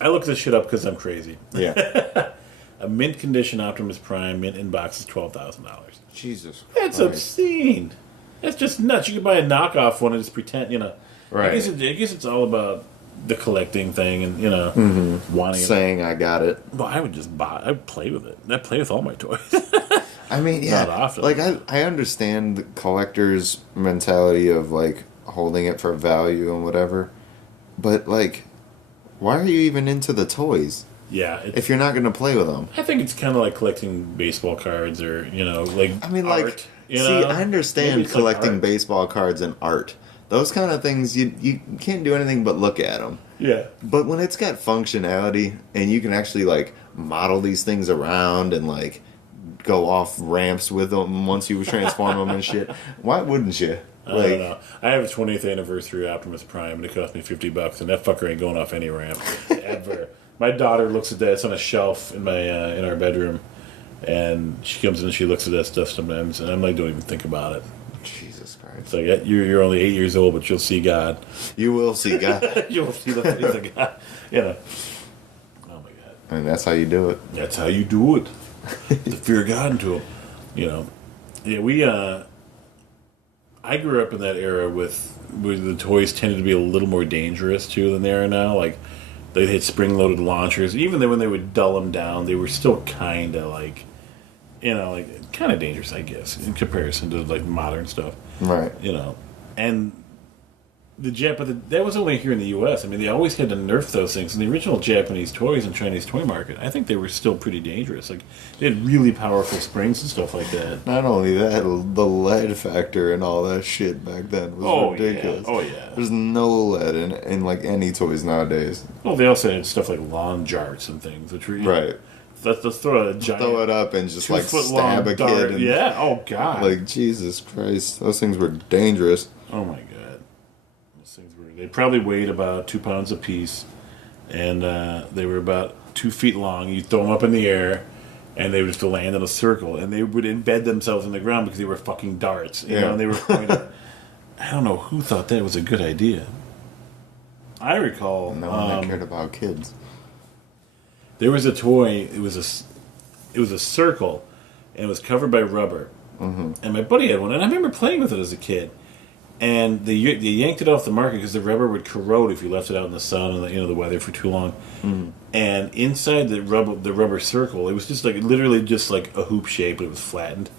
I look this shit up because I'm crazy. Yeah. A mint condition Optimus Prime mint in box is $12,000. Jesus That's Christ. obscene. That's just nuts. You can buy a knockoff one and just pretend, Right. I guess it's all about the collecting thing and wanting it. Saying I got it. Well, I would just buy. I'd play with it. I'd play with all my toys. I mean, yeah. Not often. Like, I understand the collector's mentality of, like, holding it for value and whatever. But, like, why are you even into the toys Yeah, if you're not going to play with them? I think it's kind of like collecting baseball cards or like I mean, art, like, you see, know? I Maybe understand it's like collecting art. baseball cards and art. Those kind of things, you can't do anything but look at them. Yeah, But when it's got functionality and you can actually, like, model these things around and, like, go off ramps with them once you transform them and shit, why wouldn't you? I don't know. I have a 20th anniversary Optimus Prime, and it cost me $50, and that fucker ain't going off any ramp ever. My daughter looks at that; it's on a shelf in my in our bedroom, and she comes in and she looks at that stuff sometimes, and I'm like, don't even think about it. Jesus Christ. It's like you're only 8 years old, but you'll see God. You will see God. You'll see the face of God. Oh my God. I mean, that's how you do it. That's how you do it. The fear of God into him. Yeah, we I grew up in that era where the toys tended to be a little more dangerous too than they are now. Like they had spring-loaded launchers. Even then, when they would dull them down, they were still kind of like, kind of dangerous, I guess, in comparison to like modern stuff. Right. And that was only here in the U.S. I mean, they always had to nerf those things. In the original Japanese toys and Chinese toy market, I think they were still pretty dangerous. Like they had really powerful springs and stuff like that. Not only that, the lead factor and all that shit back then was ridiculous. Yeah. Oh yeah. There's no lead in like any toys nowadays. Well, they also had stuff like lawn jarts and things, which were Right. Let's throw a giant, Throw it up and just like 2-foot stab long a dart. kid. And, Yeah. Oh God. Like, Jesus Christ. Those things were dangerous. Oh my God. Those things were. They probably weighed about 2 pounds apiece, and they were about 2 feet long. You throw them up in the air, and they would just land in a circle, and they would embed themselves in the ground because they were fucking darts. You know, and they were pointed. I don't know who thought that was a good idea. I recall. No one that cared about kids. There was a toy. It was a circle, and it was covered by rubber, And my buddy had one, and I remember playing with it as a kid. And they yanked it off the market because the rubber would corrode if you left it out in the sun and the weather for too long. And inside the rubber circle, it was just like literally just like a hoop shape, but it was flattened.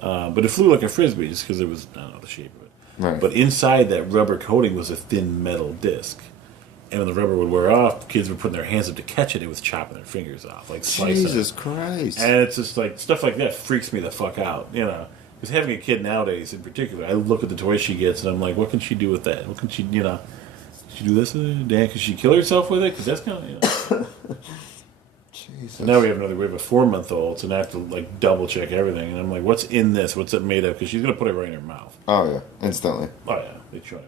But it flew like a frisbee just because it was, I don't know, the shape of it. Right. But inside that rubber coating was a thin metal disc. And when the rubber would wear off, kids were putting their hands up to catch it. It was chopping their fingers off, like slicing Jesus it. Christ. And it's just like stuff like that freaks me the fuck out, Because having a kid nowadays, in particular, I look at the toys she gets and I'm like, what can she do with that? What can she, can she do this with it? Dan, can she kill herself with it? Because that's kind of, Jesus. Now we have a 4-month-old, so now I have to like double check everything. And I'm like, what's in this? What's it made of? Because she's gonna put it right in her mouth. Oh yeah, instantly. Oh yeah, they try it.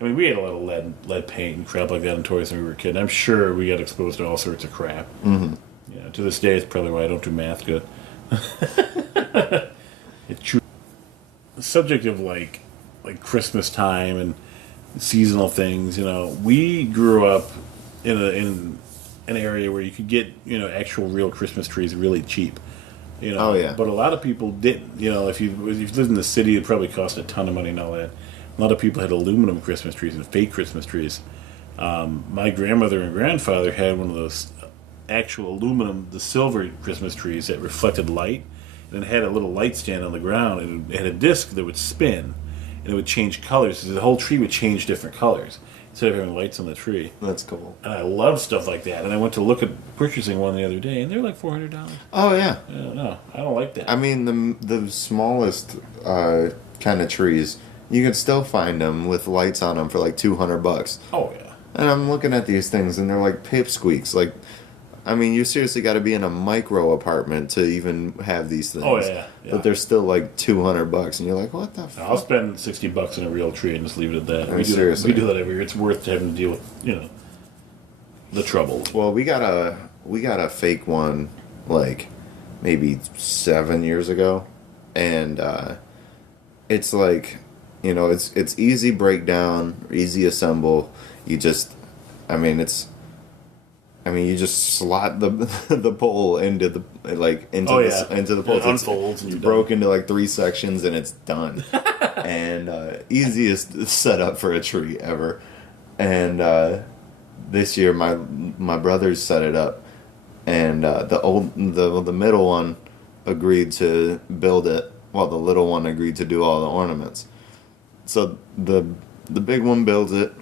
I mean, we had a lot of lead paint and crap like that in toys when we were a kid. I'm sure we got exposed to all sorts of crap. Mm-hmm. To this day, it's probably why I don't do math good. It's true. The subject of like Christmas time and seasonal things. We grew up in an area where you could get actual real Christmas trees really cheap. Oh yeah. But a lot of people didn't. If you lived in the city, it probably cost a ton of money and all that. A lot of people had aluminum Christmas trees and fake Christmas trees. My grandmother and grandfather had one of those actual aluminum, the silver Christmas trees that reflected light, and it had a little light stand on the ground, and it had a disc that would spin, and it would change colors. So the whole tree would change different colors instead of having lights on the tree. That's cool. And I love stuff like that. And I went to look at purchasing one the other day, and they're like $400. Oh yeah. No, I don't like that. I mean, the smallest kind of trees, you can still find them with lights on them for like $200. Oh yeah. And I'm looking at these things, and they're like pipsqueaks. Like, I mean, you seriously got to be in a micro apartment to even have these things. Oh yeah. But they're still like $200, and you're like, what the fuck? I'll spend $60 on a real tree and just leave it at that. I mean, seriously. We do that every year. It's worth having to deal with, the trouble. Well, we got a fake one like maybe 7 years ago, and it's like, it's easy breakdown, easy assemble. You just slot the pole into the into the pole. It unfolds and it's broke into like 3 sections and it's done. And easiest setup for a tree ever. And this year my brothers set it up, and the middle one agreed to build it while the little one agreed to do all the ornaments. So the big one builds it,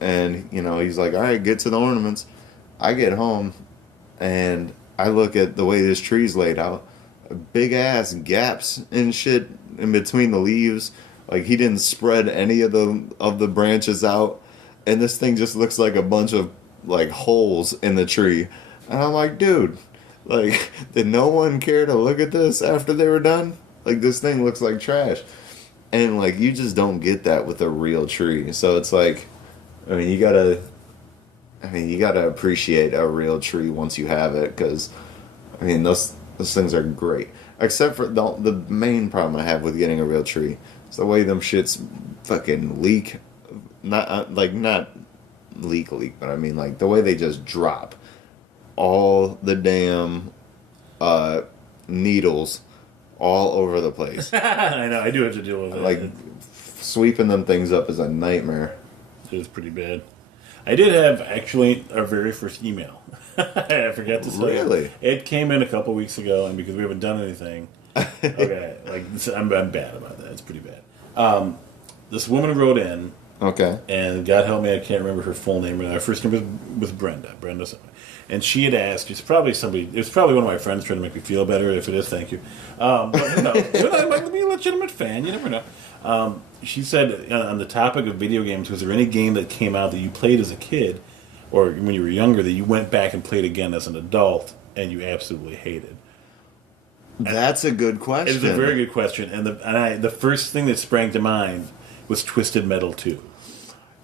and he's like, all right, get to the ornaments. I get home, and I look at the way this tree's laid out. Big ass gaps and shit in between the leaves. Like, he didn't spread any of the branches out, and this thing just looks like a bunch of like holes in the tree. And I'm like, dude, like, did no one care to look at this after they were done? Like, this thing looks like trash. And like, you just don't get that with a real tree. So it's like, you gotta appreciate a real tree once you have it, because those things are great. Except for the main problem I have with getting a real tree is the way them shits fucking leak. Not leak, but like the way they just drop all the damn needles all over the place. I know, I do have to deal with it. Like, sweeping them things up is a nightmare. It was pretty bad. I did have, actually, our very first email. I forgot to say. Really? It came in a couple weeks ago, and because we haven't done anything, I'm bad about that. It's pretty bad. This woman wrote in. Okay. And God help me, I can't remember her full name. Her first name was Brenda. And she had asked, it was probably one of my friends trying to make me feel better. If it is, thank you. But no, I might be a legitimate fan. You never know. She said, on the topic of video games, was there any game that came out that you played as a kid, or when you were younger, that you went back and played again as an adult, and you absolutely hated? That's a good question. It's a very good question. And the first thing that sprang to mind was Twisted Metal 2.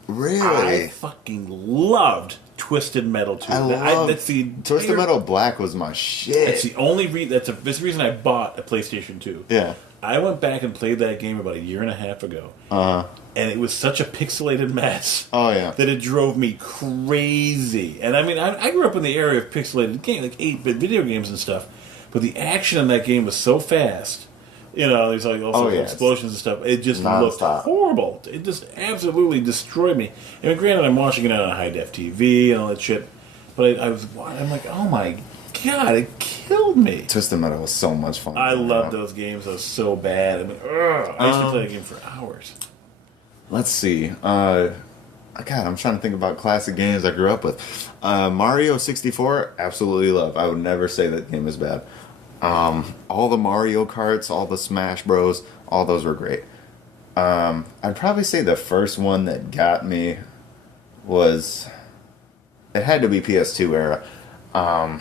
Really? I fucking loved Twisted Metal 2. That's the Twisted Metal Black was my shit. That's the only that's the reason I bought a PlayStation 2. Yeah. I went back and played that game about 1.5 years ago. And it was such a pixelated mess. Oh, yeah. That it drove me crazy. And I grew up in the era of pixelated games, like 8-bit video games and stuff. But the action in that game was so fast. You know, there's like also yeah, explosions and stuff. It just looked nonstop. horrible. It just absolutely destroyed me. I mean, granted, I'm watching it on a high def TV and all that shit, but I'm like, oh my god, it killed me. Twisted Metal was so much fun. I loved those games. I was so bad. I mean, I used to play a game for hours. Let's see. God, I'm trying to think about classic games I grew up with. Mario 64, absolutely love. I would never say that game is bad. All the Mario Karts, all the Smash Bros, all those were great. I'd probably say the first one that got me was... It had to be PS2 era.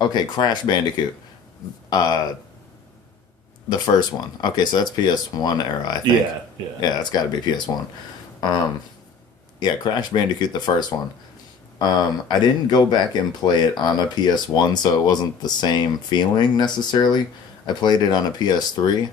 Okay, Crash Bandicoot. The first one. Okay, so that's PS1 era, I think. Yeah. Yeah, that's got to be PS1. Yeah, Crash Bandicoot, the first one. I didn't go back and play it on a PS1, so it wasn't the same feeling necessarily. I played it on a PS3,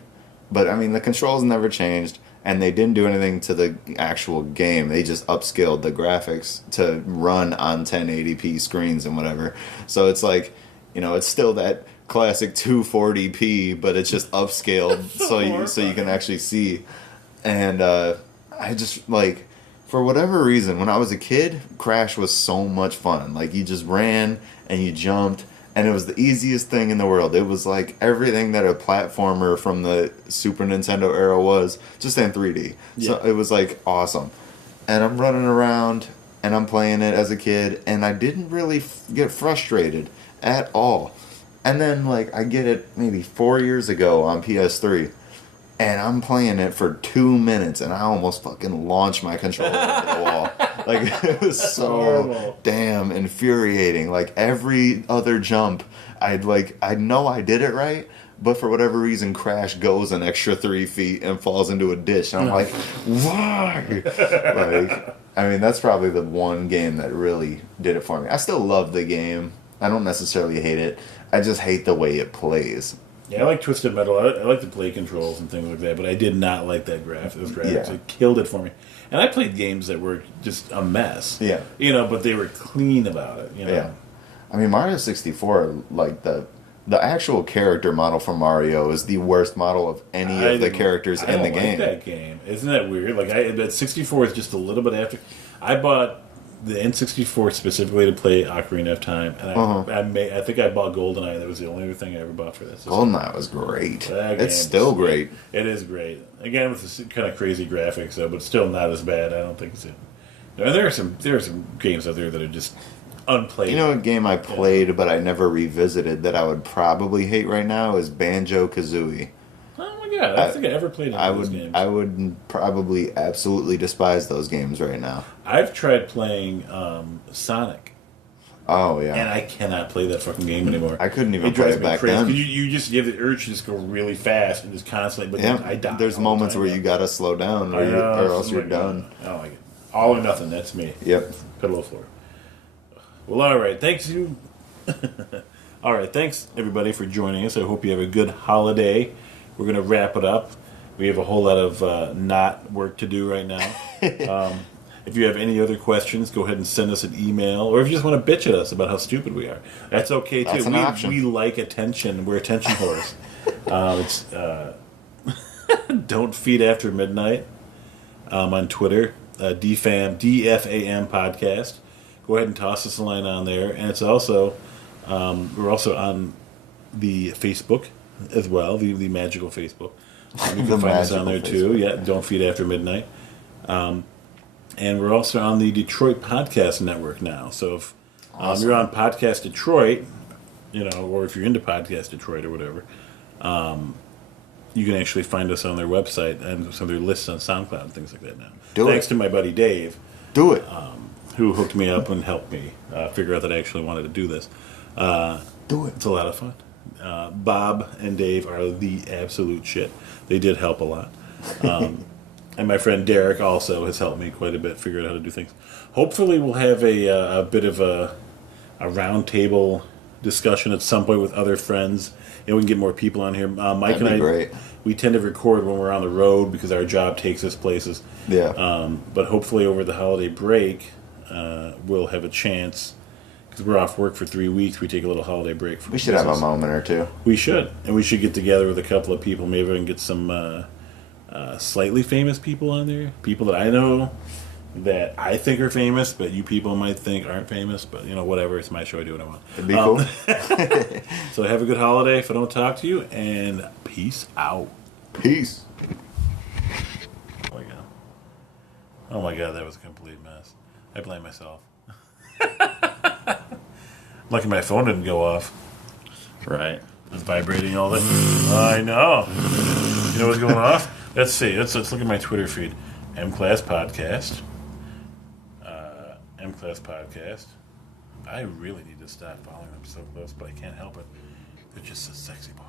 but I mean, the controls never changed, and they didn't do anything to the actual game. They just upscaled the graphics to run on 1080p screens and whatever. So it's like, you know, it's still that classic 240p, but it's just upscaled so you can actually see. And I just like, for whatever reason, when I was a kid, Crash was so much fun. Like, you just ran and you jumped, and it was the easiest thing in the world. It was like everything that a platformer from the Super Nintendo era was, just in 3D. Yeah. So it was like awesome. And I'm running around and I'm playing it as a kid, and I didn't really get frustrated at all. And then, like, I get it maybe 4 years ago on PS3, and I'm playing it for 2 minutes, and I almost fucking launched my controller into the wall. Like, it was so damn infuriating. Like, every other jump, I know I did it right, but for whatever reason, Crash goes an extra 3 feet and falls into a ditch. And I'm like, why? Like, I mean, that's probably the one game that really did it for me. I still love the game. I don't necessarily hate it. I just hate the way it plays. Yeah, I like Twisted Metal. I like the play controls and things like that, but I did not like that those graphics. Yeah. It killed it for me. And I played games that were just a mess. Yeah. You know, but they were clean about it, you know. Yeah. I mean, Mario 64, like, the actual character model for Mario is the worst model of any of the characters in the game. I don't like that game. Isn't that weird? Like, but 64 is just a little bit after. I bought the N64 specifically to play Ocarina of Time, and I think I bought GoldenEye. That was the only other thing I ever bought for this. GoldenEye was great. It's still great. It is great. Again, with this kind of crazy graphics, though, but still not as bad. I don't think it's. There are some games out there that are just unplayable. You know, a game I played but I never revisited that I would probably hate right now is Banjo-Kazooie. Oh my god! I don't think I ever played any of those games. I would probably absolutely despise those games right now. I've tried playing Sonic. Oh yeah, and I cannot play that fucking game anymore. I couldn't even play it back then. You have the urge to just go really fast and just constantly. But I die. There's moments where you gotta slow down, or else you're done. Oh my god! All or nothing. That's me. Yep. Pillow floor. Well, all right. Thanks you. All right. Thanks everybody for joining us. I hope you have a good holiday. We're going to wrap it up. We have a whole lot of not work to do right now. If you have any other questions, go ahead and send us an email. Or if you just want to bitch at us about how stupid we are, that's okay, too. That's an option. We like attention. We're attention whores. Don't Feed After Midnight on Twitter. DFAM podcast. Go ahead and toss us a line on there. And it's also, we're also on the Facebook as well, the magical Facebook. You can find us on there too. Facebook. Yeah, Don't Feed After Midnight. And we're also on the Detroit Podcast Network now. So if you're on Podcast Detroit, or if you're into Podcast Detroit or whatever, you can actually find us on their website and some of their lists on SoundCloud and things like that now. Thanks to my buddy Dave. Do it. Who hooked me up and helped me figure out that I actually wanted to do this. Do it. It's a lot of fun. Bob and Dave are the absolute shit. They did help a lot. And my friend Derek also has helped me quite a bit figure out how to do things. Hopefully we'll have a bit of a round table discussion at some point with other friends. And we can get more people on here. Mike and I, great. We tend to record when we're on the road because our job takes us places. Yeah. But hopefully over the holiday break, we'll have a chance. because we're off work for 3 weeks. We take a little holiday break. From We should have a business. moment or two. We should, and we should get together with a couple of people. Maybe we can get some slightly famous people on there. People that I know that I think are famous, but you people might think aren't famous. But whatever. It's my show. I do what I want. It'd be cool. So have a good holiday if I don't talk to you, and peace out. Peace. Oh my god, that was a complete mess. I blame myself. Lucky my phone didn't go off. Right. It's vibrating all the I know. You know what's going off? Let's see. Let's look at my Twitter feed. M.Class Podcast. M.Class Podcast. I really need to stop following them so close, but I can't help it. They're just so sexy boys.